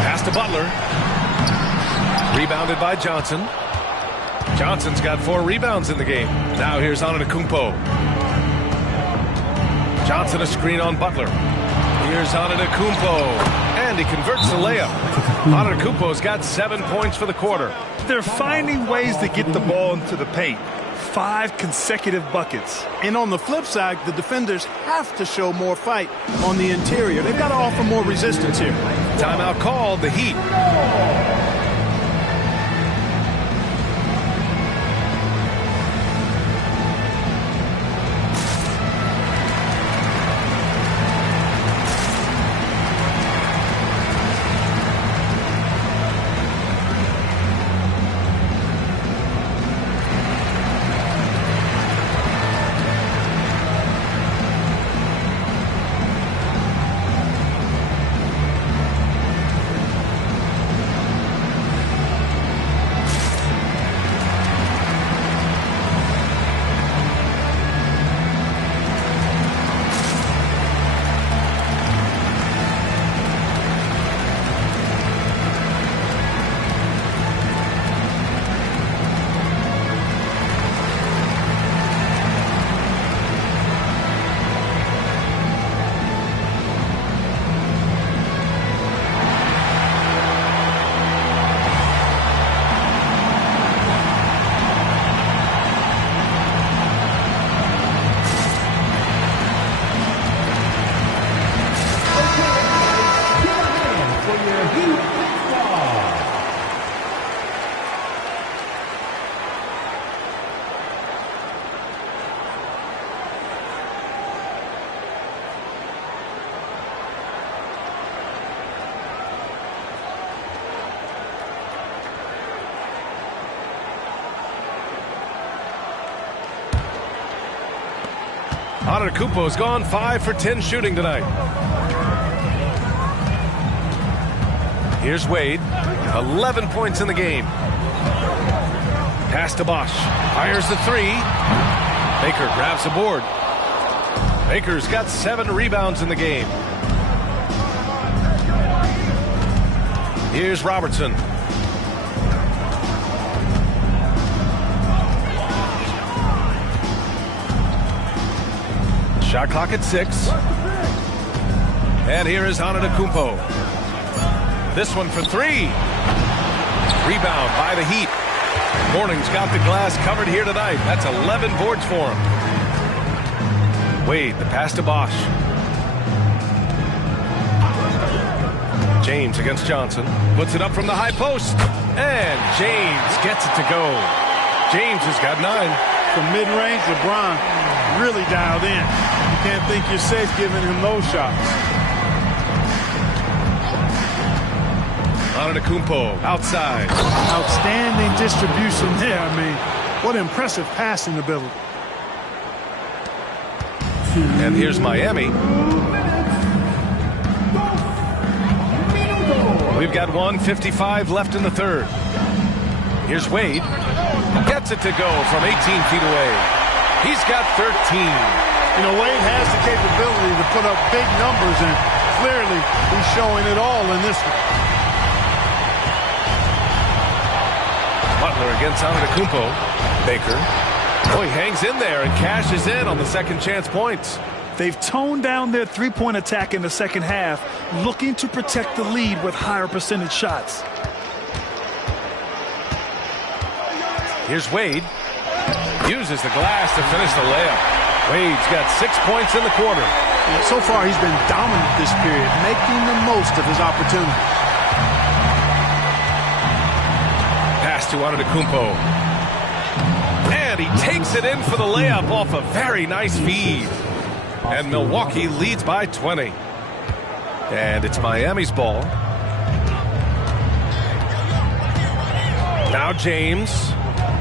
Pass to Butler. Rebounded by Johnson. Johnson's got 4 rebounds in the game. Now here's Antetokounmpo. Johnson a screen on Butler. Here's Antetokounmpo. And he converts the layup. Antetokounmpo's got 7 points for the quarter. They're finding ways to get the ball into the paint. 5 consecutive buckets. And on the flip side, the defenders have to show more fight on the interior. They've got to offer more resistance here. Timeout called, the Heat. Antetokounmpo's gone 5 for 10 shooting tonight. Here's Wade. 11 points in the game. Pass to Bosch. Fires the three. Baker grabs the board. Baker's got 7 rebounds in the game. Here's Robertson. Shot clock at 6. And here is Antetokounmpo. This one for 3. Rebound by the Heat. Morning's got the glass covered here tonight. That's 11 boards for him. Wade, the pass to Bosch. James against Johnson. Puts it up from the high post. And James gets it to go. James has got 9. From mid-range, LeBron really dialed in. You can't think you're safe giving him those shots. Antetokounmpo outside. Outstanding distribution there. I mean, what impressive passing ability. And here's Miami. We've got 1:55 left in the third. Here's Wade. Gets it to go from 18 feet away. He's got 13. You know, Wade has the capability to put up big numbers, and clearly he's showing it all in this one. Butler against Antetokounmpo. Baker. Oh, he hangs in there and cashes in on the second chance points. They've toned down their three-point attack in the second half, looking to protect the lead with higher percentage shots. Here's Wade. Uses the glass to finish the layup. Wade's got 6 points in the quarter. So far, he's been dominant this period, making the most of his opportunity. Pass to Antetokounmpo. And he takes it in for the layup off a very nice feed. And Milwaukee leads by 20. And it's Miami's ball. Now James.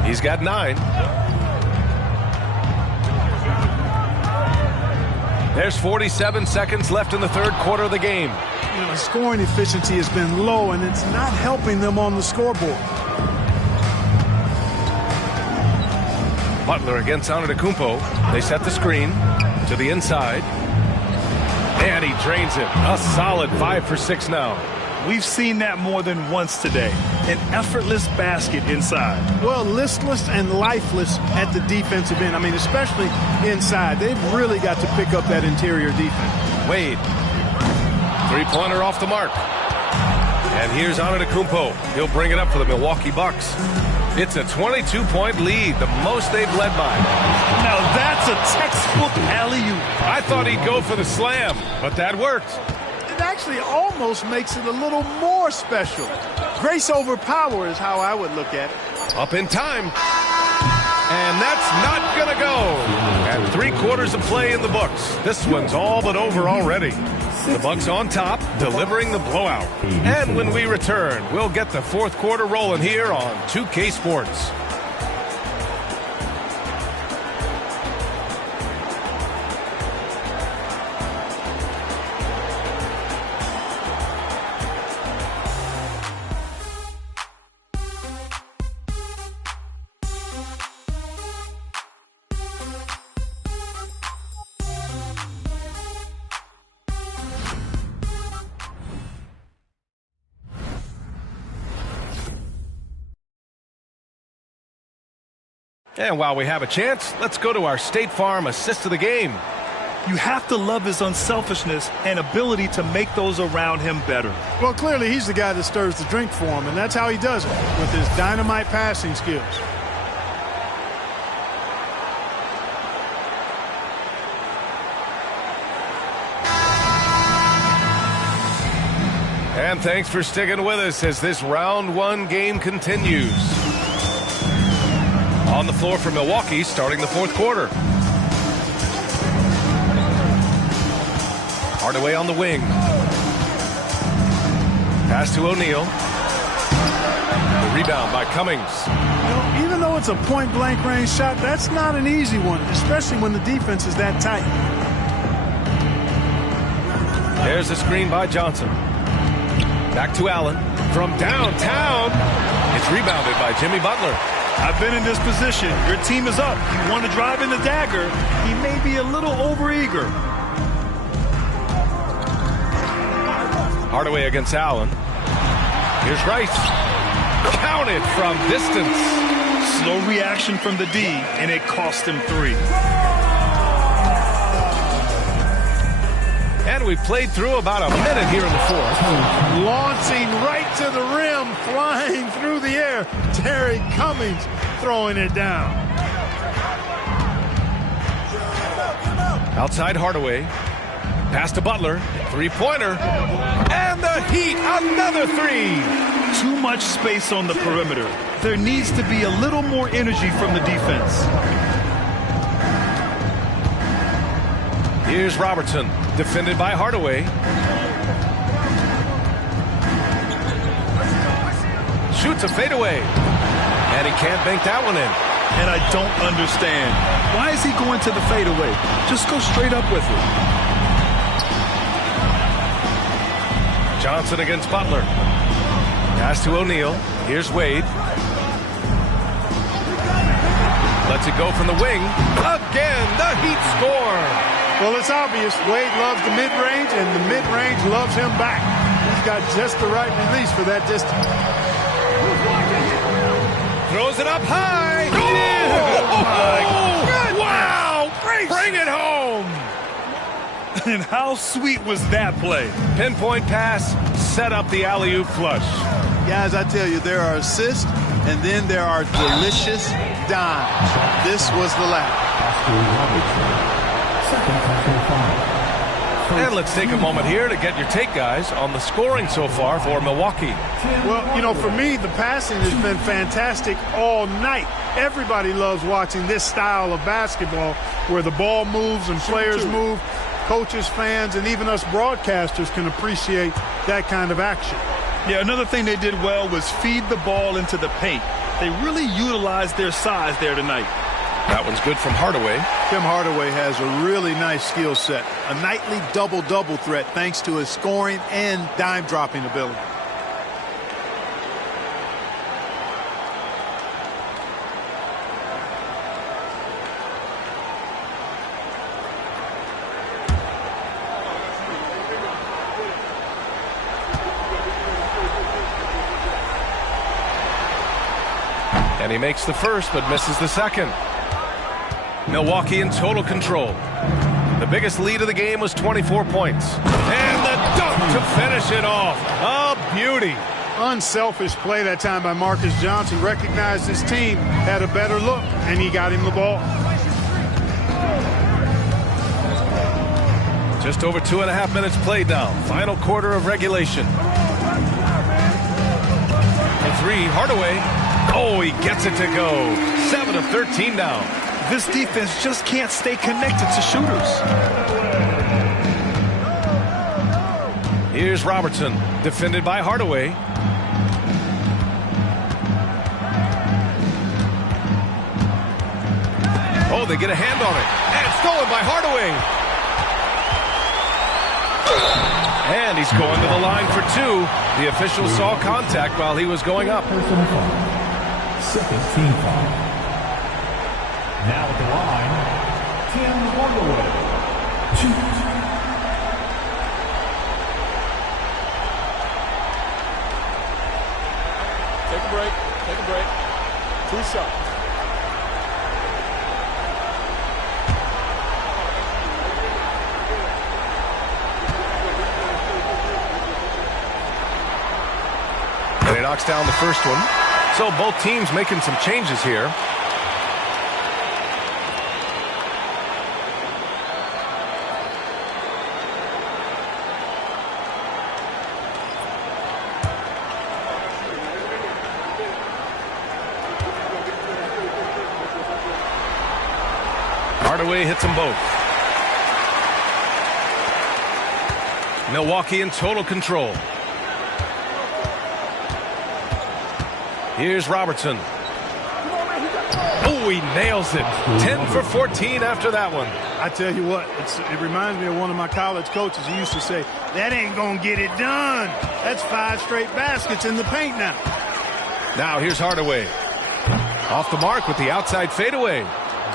He's got 9. There's 47 seconds left in the third quarter of the game. You know, scoring efficiency has been low, and it's not helping them on the scoreboard. Butler against Antetokounmpo. They set the screen to the inside. And he drains it. A solid 5 for 6 now. We've seen that more than once today. An effortless basket inside. Well, listless and lifeless at the defensive end. I mean, especially inside. They've really got to pick up that interior defense. Wade. Three-pointer off the mark. And here's Antetokounmpo. He'll bring it up for the Milwaukee Bucks. It's a 22-point lead, the most they've led by. Now that's a textbook alley-oop. I thought he'd go for the slam, but that worked. It actually almost makes it a little more special. Grace over power is how I would look at it. Up in time. And that's not going to go. And 3/4 of play in the books. This one's all but over already. The Bucks on top, delivering the blowout. And when we return, we'll get the fourth quarter rolling here on 2K Sports. And while we have a chance, let's go to our State Farm assist of the game. You have to love his unselfishness and ability to make those around him better. Well, clearly he's the guy that stirs the drink for him, and that's how he does it, with his dynamite passing skills. And thanks for sticking with us as this round one game continues. On the floor for Milwaukee, starting the fourth quarter. Hardaway on the wing. Pass to O'Neal. The rebound by Cummings. You know, even though it's a point-blank range shot, that's not an easy one, especially when the defense is that tight. There's a screen by Johnson. Back to Allen. From downtown, it's rebounded by Jimmy Butler. I've been in this position. Your team is up. You want to drive in the dagger. He may be a little overeager. Hardaway against Allen. Here's Rice. Counted from distance. Slow reaction from the D, and it cost him 3. And we've played through about a minute here in the fourth. Launching right to the rim, flying through the air. Terry Cummings throwing it down. Outside Hardaway. Pass to Butler. Three-pointer. And the Heat, another 3. Too much space on the perimeter. There needs to be a little more energy from the defense. Here's Robertson, defended by Hardaway. Shoots a fadeaway. And he can't bank that one in. And I don't understand. Why is he going to the fadeaway? Just go straight up with it. Johnson against Butler. Pass to O'Neal. Here's Wade. Lets it go from the wing. Again, the Heat score. Well, it's obvious. Wade loves the mid-range, and the mid-range loves him back. He's got just the right release for that distance. Throws it up high. Oh, wow! Bring it home. And how sweet was that play? Pinpoint pass, set up the alley-oop flush. Guys, I tell you, there are assists, and then there are delicious dimes. This was the latter. And let's take a moment here to get your take, guys, on the scoring so far for Milwaukee. Well, you know, for me, the passing has been fantastic all night. Everybody loves watching this style of basketball where the ball moves and players move. Coaches, fans, and even us broadcasters can appreciate that kind of action. Yeah, another thing they did well was feed the ball into the paint. They really utilized their size there tonight. That one's good from Hardaway. Tim Hardaway has a really nice skill set. A nightly double-double threat thanks to his scoring and dime-dropping ability. And he makes the first, but misses the second. Milwaukee in total control. The biggest lead of the game was 24 points. And the dunk to finish it off. A beauty. Unselfish play that time by Marcus Johnson. Recognized his team had a better look, and he got him the ball. Just over 2.5 minutes played now. Final quarter of regulation. For 3, Hardaway. Oh, he gets it to go. 7 of 13 now. This defense just can't stay connected to shooters. Here's Robertson, defended by Hardaway. Oh, they get a hand on it. And stolen by Hardaway. And he's going to the line for 2. The official saw contact while he was going up. Second team foul. Now at the line, Tim Hardaway. Take a break. Take a break. 2 shots. And he knocks down the first one. So both teams making some changes here. Hardaway hits them both. Milwaukee in total control. Here's Robertson. Oh, he nails it. 10 for 14 after that one. I tell you what, it reminds me of one of my college coaches. He used to say, that ain't going to get it done. That's 5 straight baskets in the paint now. Now here's Hardaway. Off the mark with the outside fadeaway.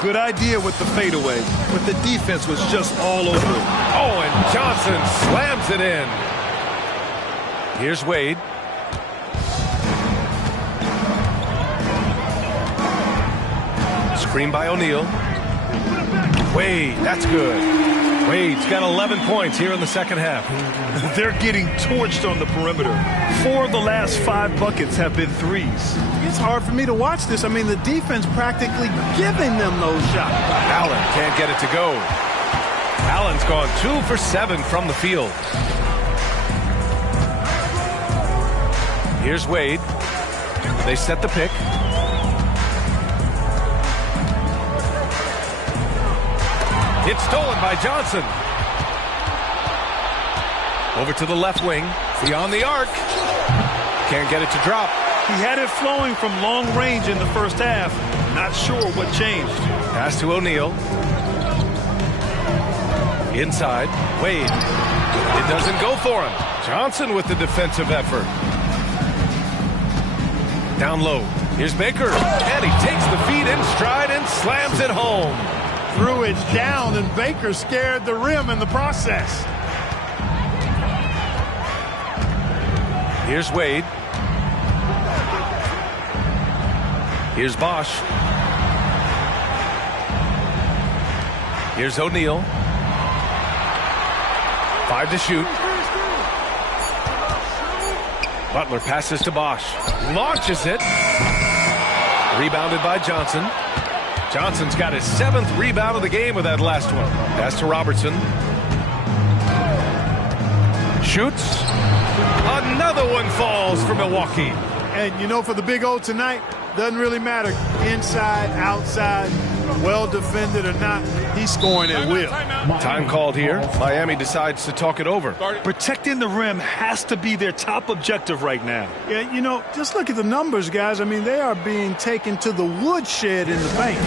Good idea with the fadeaway, but the defense was just all over it. Oh, and Johnson slams it in. Here's Wade. Screen by O'Neal. Wade, that's good. Wade's got 11 points here in the second half. They're getting torched on the perimeter. 4 of the last 5 buckets have been threes. It's hard for me to watch this. I mean, the defense practically giving them those shots. Allen can't get it to go. Allen's gone 2 for 7 from the field. Here's Wade. They set the pick. It's stolen by Johnson. Over to the left wing. Beyond the arc. Can't get it to drop. He had it flowing from long range in the first half. Not sure what changed. Pass to O'Neal. Inside. Wade. It doesn't go for him. Johnson with the defensive effort. Down low. Here's Baker. And he takes the feed in stride and slams it home. Threw it down, and Baker scared the rim in the process. Here's Wade. Here's Bosch. Here's O'Neal. 5 to shoot. Butler passes to Bosch. Launches it. Rebounded by Johnson. Johnson's got his 7th rebound of the game with that last one. Pass to Robertson. Shoots. Another one falls for Milwaukee. And, you know, for the Big O tonight, doesn't really matter. Inside, outside, well defended or not, he's scoring at will. Time called here. Miami decides to talk it over. Protecting the rim has to be their top objective right now. Yeah, you know, just look at the numbers, guys. I mean, they are being taken to the woodshed in the paint.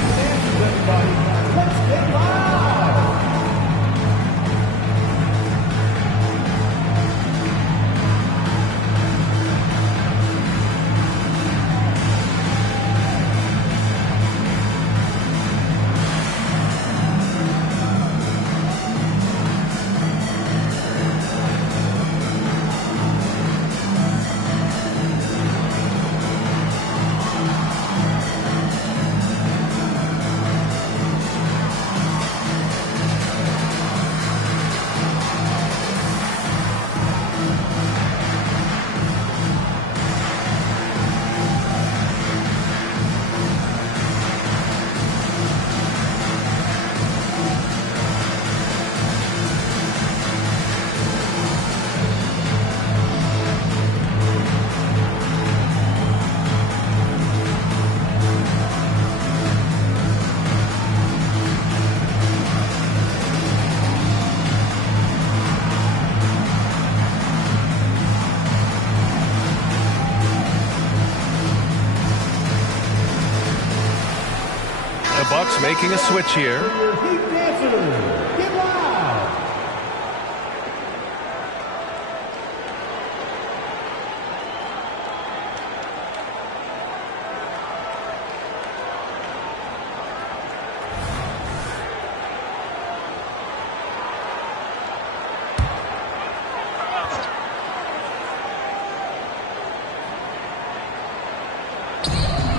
Bucks making a switch here.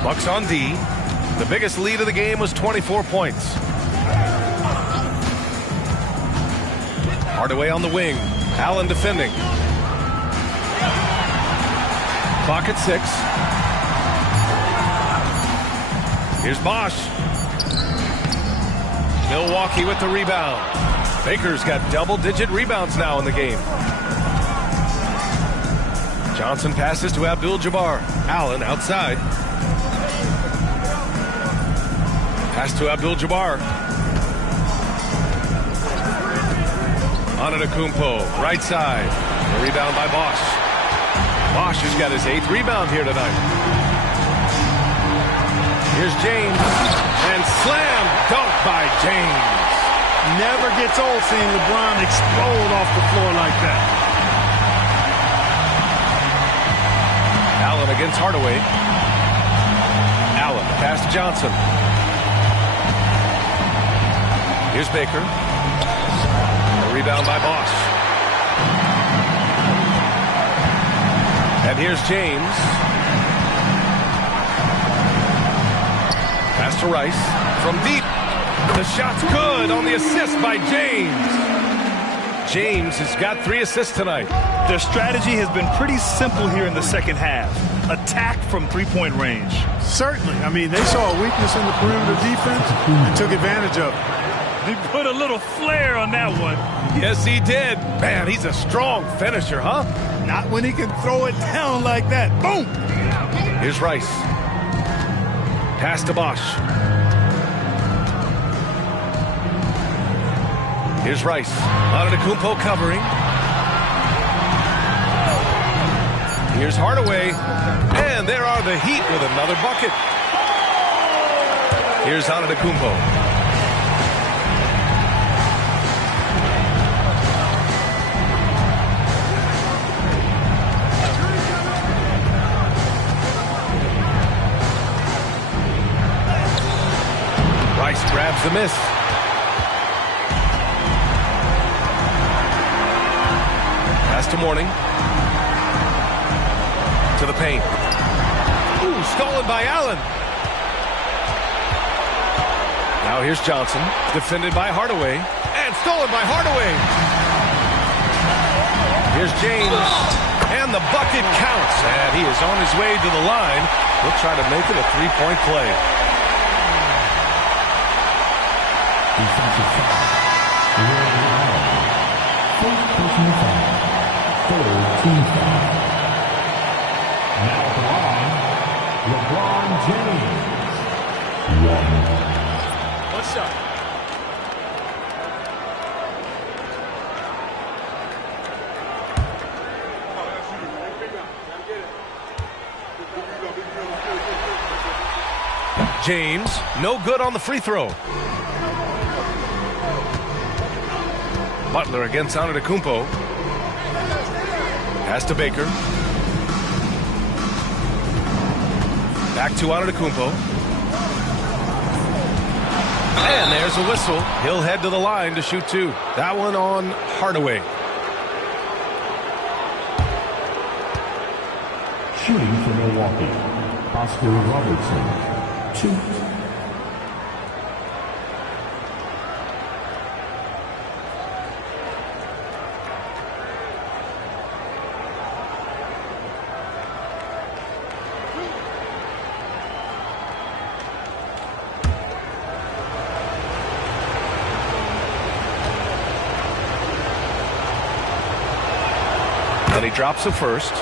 Bucks on D. The biggest lead of the game was 24 points. Hardaway on the wing. Allen defending. Clock at 6. Here's Bosch. Milwaukee with the rebound. Baker's got double-digit rebounds now in the game. Johnson passes to Abdul-Jabbar. Allen outside. Pass to Abdul-Jabbar. Antetokounmpo, right side. The rebound by Bosch. Bosch has got his 8th rebound here tonight. Here's James. And slam dunk by James. Never gets old seeing LeBron explode off the floor like that. Allen against Hardaway. Allen, pass to Johnson. Here's Baker. A rebound by Bosch. And here's James. Pass to Rice. From deep. The shot's good on the assist by James. James has got 3 assists tonight. Their strategy has been pretty simple here in the second half. Attack from three-point range. Certainly. I mean, they saw a weakness in the perimeter defense and took advantage of it. He put a little flair on that one. Yes, he did. Man, he's a strong finisher, huh? Not when he can throw it down like that. Boom! Here's Rice. Pass to Bosch. Here's Rice. Antetokounmpo covering. Here's Hardaway. And there are the Heat with another bucket. Here's Antetokounmpo. Rice grabs the miss. Pass to Mourning. To the paint. Ooh, stolen by Allen. Now here's Johnson. Defended by Hardaway. And stolen by Hardaway. Here's James. And the bucket counts. And he is on his way to the line. He'll try to make it a three-point play. Defensive foul. First personal foul. Third team foul. Now at the line, LeBron James. One shot. James, no good on the free throw. Butler against Antetokounmpo. Pass to Baker. Back to Antetokounmpo. And there's a whistle. He'll head to the line to shoot 2. That one on Hardaway. Shooting for Milwaukee, Oscar Robertson, 2. And he drops the first.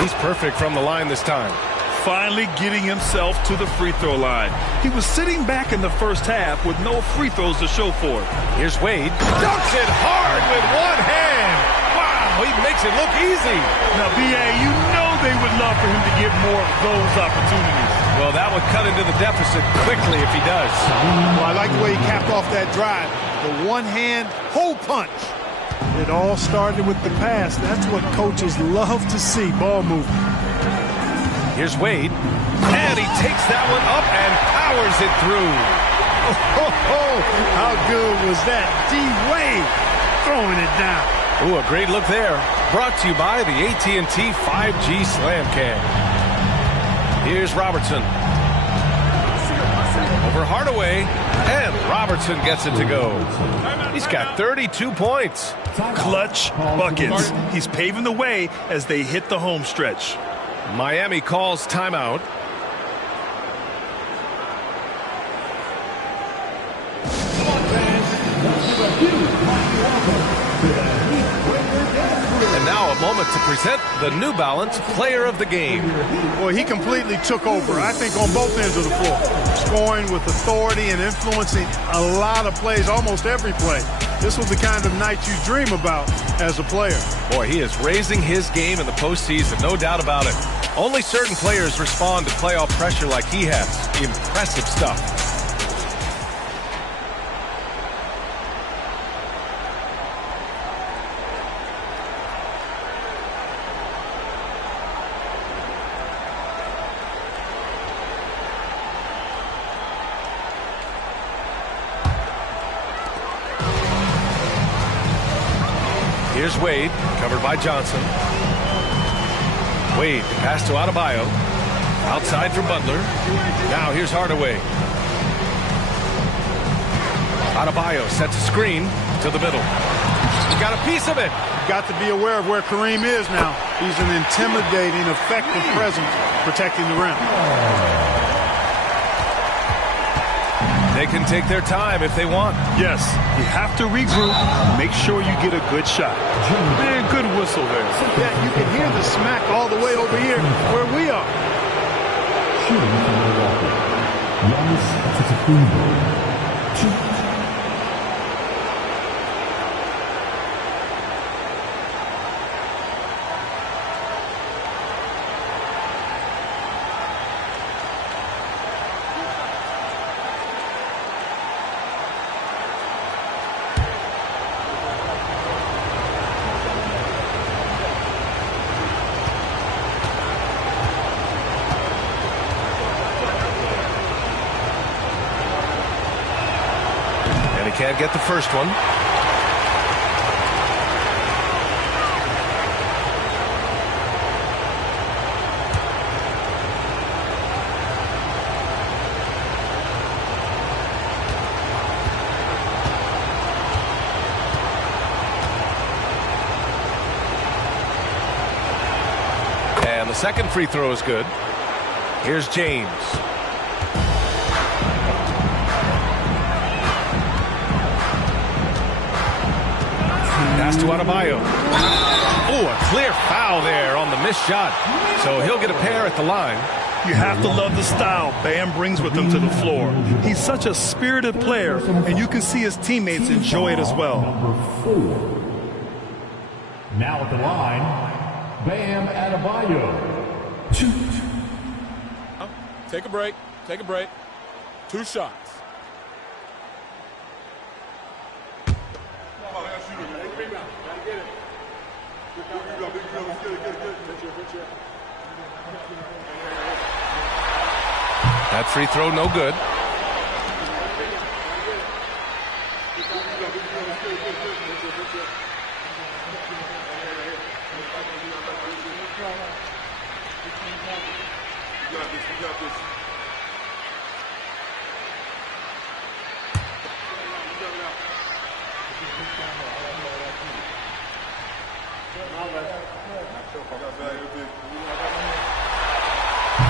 He's perfect from the line this time. Finally getting himself to the free throw line. He was sitting back in the first half with no free throws to show for it. Here's Wade. Dunks it hard with one hand. Wow, he makes it look easy. Now, B.A., you know they would love for him to get more of those opportunities. Well, that would cut into the deficit quickly if he does. Well, I like the way he capped off that drive. The one-hand hole punch. It all started with the pass. That's what coaches love to see, ball movement. Here's Wade. And he takes that one up and powers it through. Oh, how good was that? D-Wade throwing it down. Ooh, a great look there. Brought to you by the AT&T 5G Slam Cam. Here's Robertson. Over Hardaway. And Robertson gets it to go. He's got 32 points. Clutch buckets. He's paving the way as they hit the home stretch. Miami calls timeout. Come on, fans. Let's give a huge welcome to the Heat Breaker Dance. a moment to present the New Balance Player of the Game. Boy, he completely took over, I think, on both ends of the floor. Scoring with authority and influencing a lot of plays, almost every play. This was the kind of night you dream about as a player. Boy, he is raising his game in the postseason, no doubt about it. Only certain players respond to playoff pressure like he has. Impressive stuff. Here's Wade, covered by Johnson. Wade, pass to Adebayo. Outside for Butler. Now here's Hardaway. Adebayo sets a screen to the middle. He got a piece of it. Got to be aware of where Kareem is now. He's an intimidating, effective presence protecting the rim. They can take their time if they want. Yes, you have to regroup. Make sure you get a good shot. Man, good whistle there. Yeah, you can hear the smack all the way over here where we are. Shooting from Milwaukee, Giannis Antetokounmpo. Can't get the first one. And the second free throw is good. Here's James. Pass to Adebayo. Oh, a clear foul there on the missed shot. So he'll get a pair at the line. You have to love the style Bam brings with him to the floor. He's such a spirited player, and you can see his teammates enjoy it as well. Number 4. Now at the line, Bam Adebayo. Take a break. Take a break. 2 shots. That free throw no good.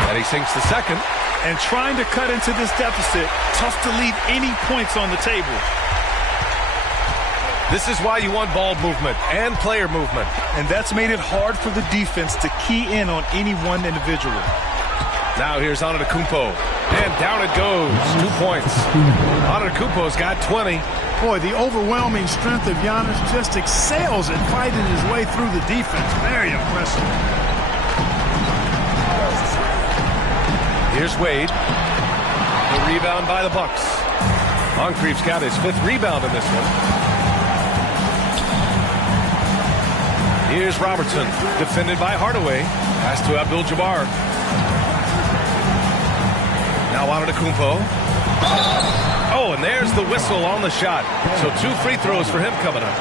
And he sinks the second. And trying to cut into this deficit, tough to leave any points on the table. This is why you want ball movement and player movement. And that's made it hard for the defense to key in on any one individual. Now here's Antetokounmpo. And down it goes. 2 points. Antetokounmpo's got 20. Boy, the overwhelming strength of Giannis just excels at fighting his way through the defense. Very impressive. Here's Wade. The rebound by the Bucks. Moncrief's got his 5th rebound in this one. Here's Robertson, defended by Hardaway. Pass to Abdul-Jabbar. Now Antetokounmpo. Oh, and there's the whistle on the shot. So 2 free throws for him coming up.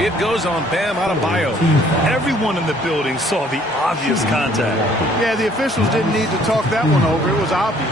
It goes on Bam Adebayo. Everyone in the building saw the obvious contact. Yeah, the officials didn't need to talk that one over. It was obvious.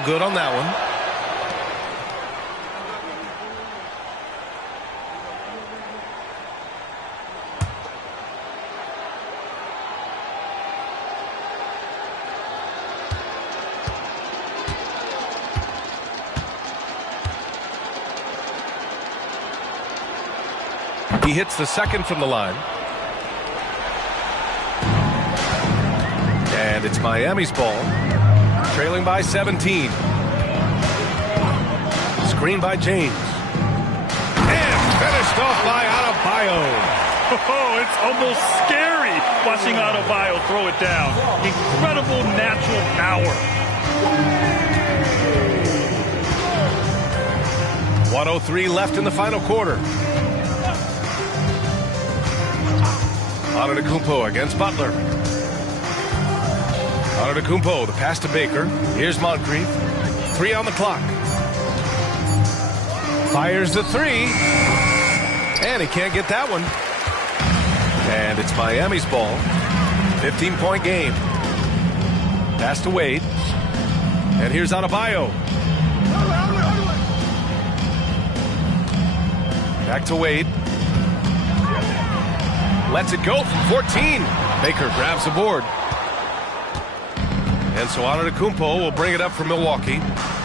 No good on that one. He hits the second from the line. And it's Miami's ball. Trailing by 17. Screen by James. And finished off by Adebayo. Oh, it's almost scary watching Adebayo throw it down. Incredible natural power. 1:03 left in the final quarter. Antetokounmpo against Butler. Antetokounmpo, the pass to Baker. Here's Moncrief. 3 on the clock. Fires the 3. And he can't get that one. And it's Miami's ball. 15-point game. Pass to Wade. And here's Adebayo. Back to Wade. Lets it go from 14. Baker grabs the board. And so Antetokounmpo will bring it up for Milwaukee.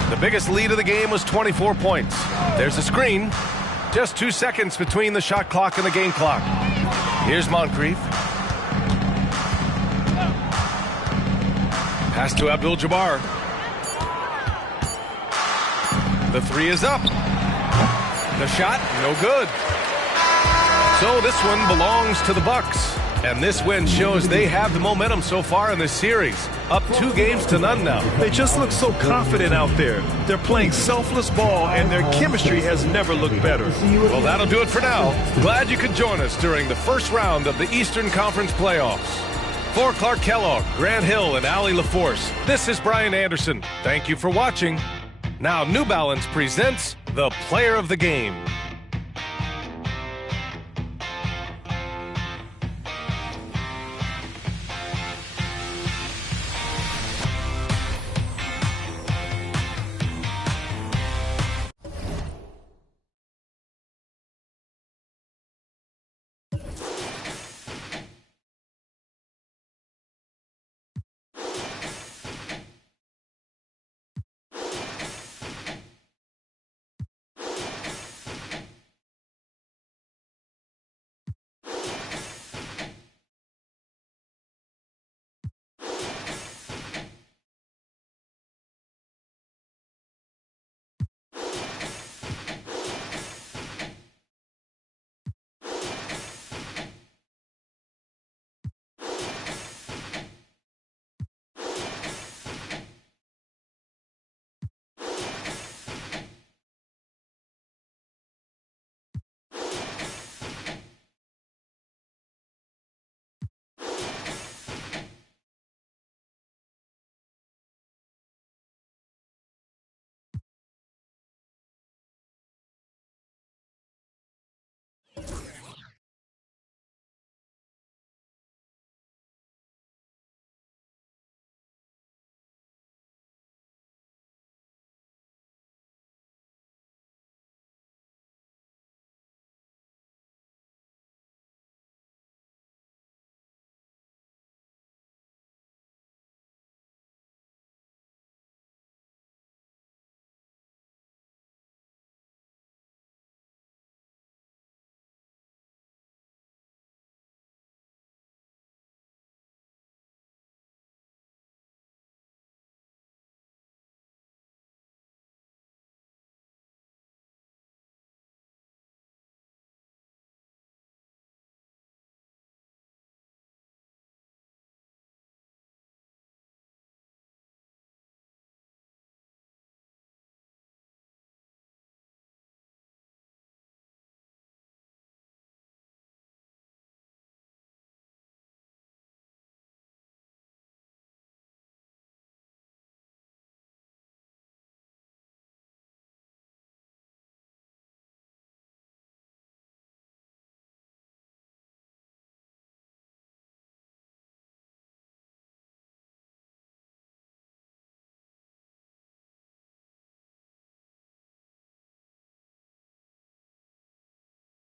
The biggest lead of the game was 24 points. There's a screen. Just 2 seconds between the shot clock and the game clock. Here's Moncrief. Pass to Abdul-Jabbar. The 3 is up. The shot, no good. So this one belongs to the Bucks. And this win shows they have the momentum so far in this series. Up 2-0 now. They just look so confident out there. They're playing selfless ball, and their chemistry has never looked better. Well, that'll do it for now. Glad you could join us during the first round of the Eastern Conference playoffs. For Clark Kellogg, Grant Hill, and Allie LaForce, this is Brian Anderson. Thank you for watching. Now New Balance presents the Player of the Game.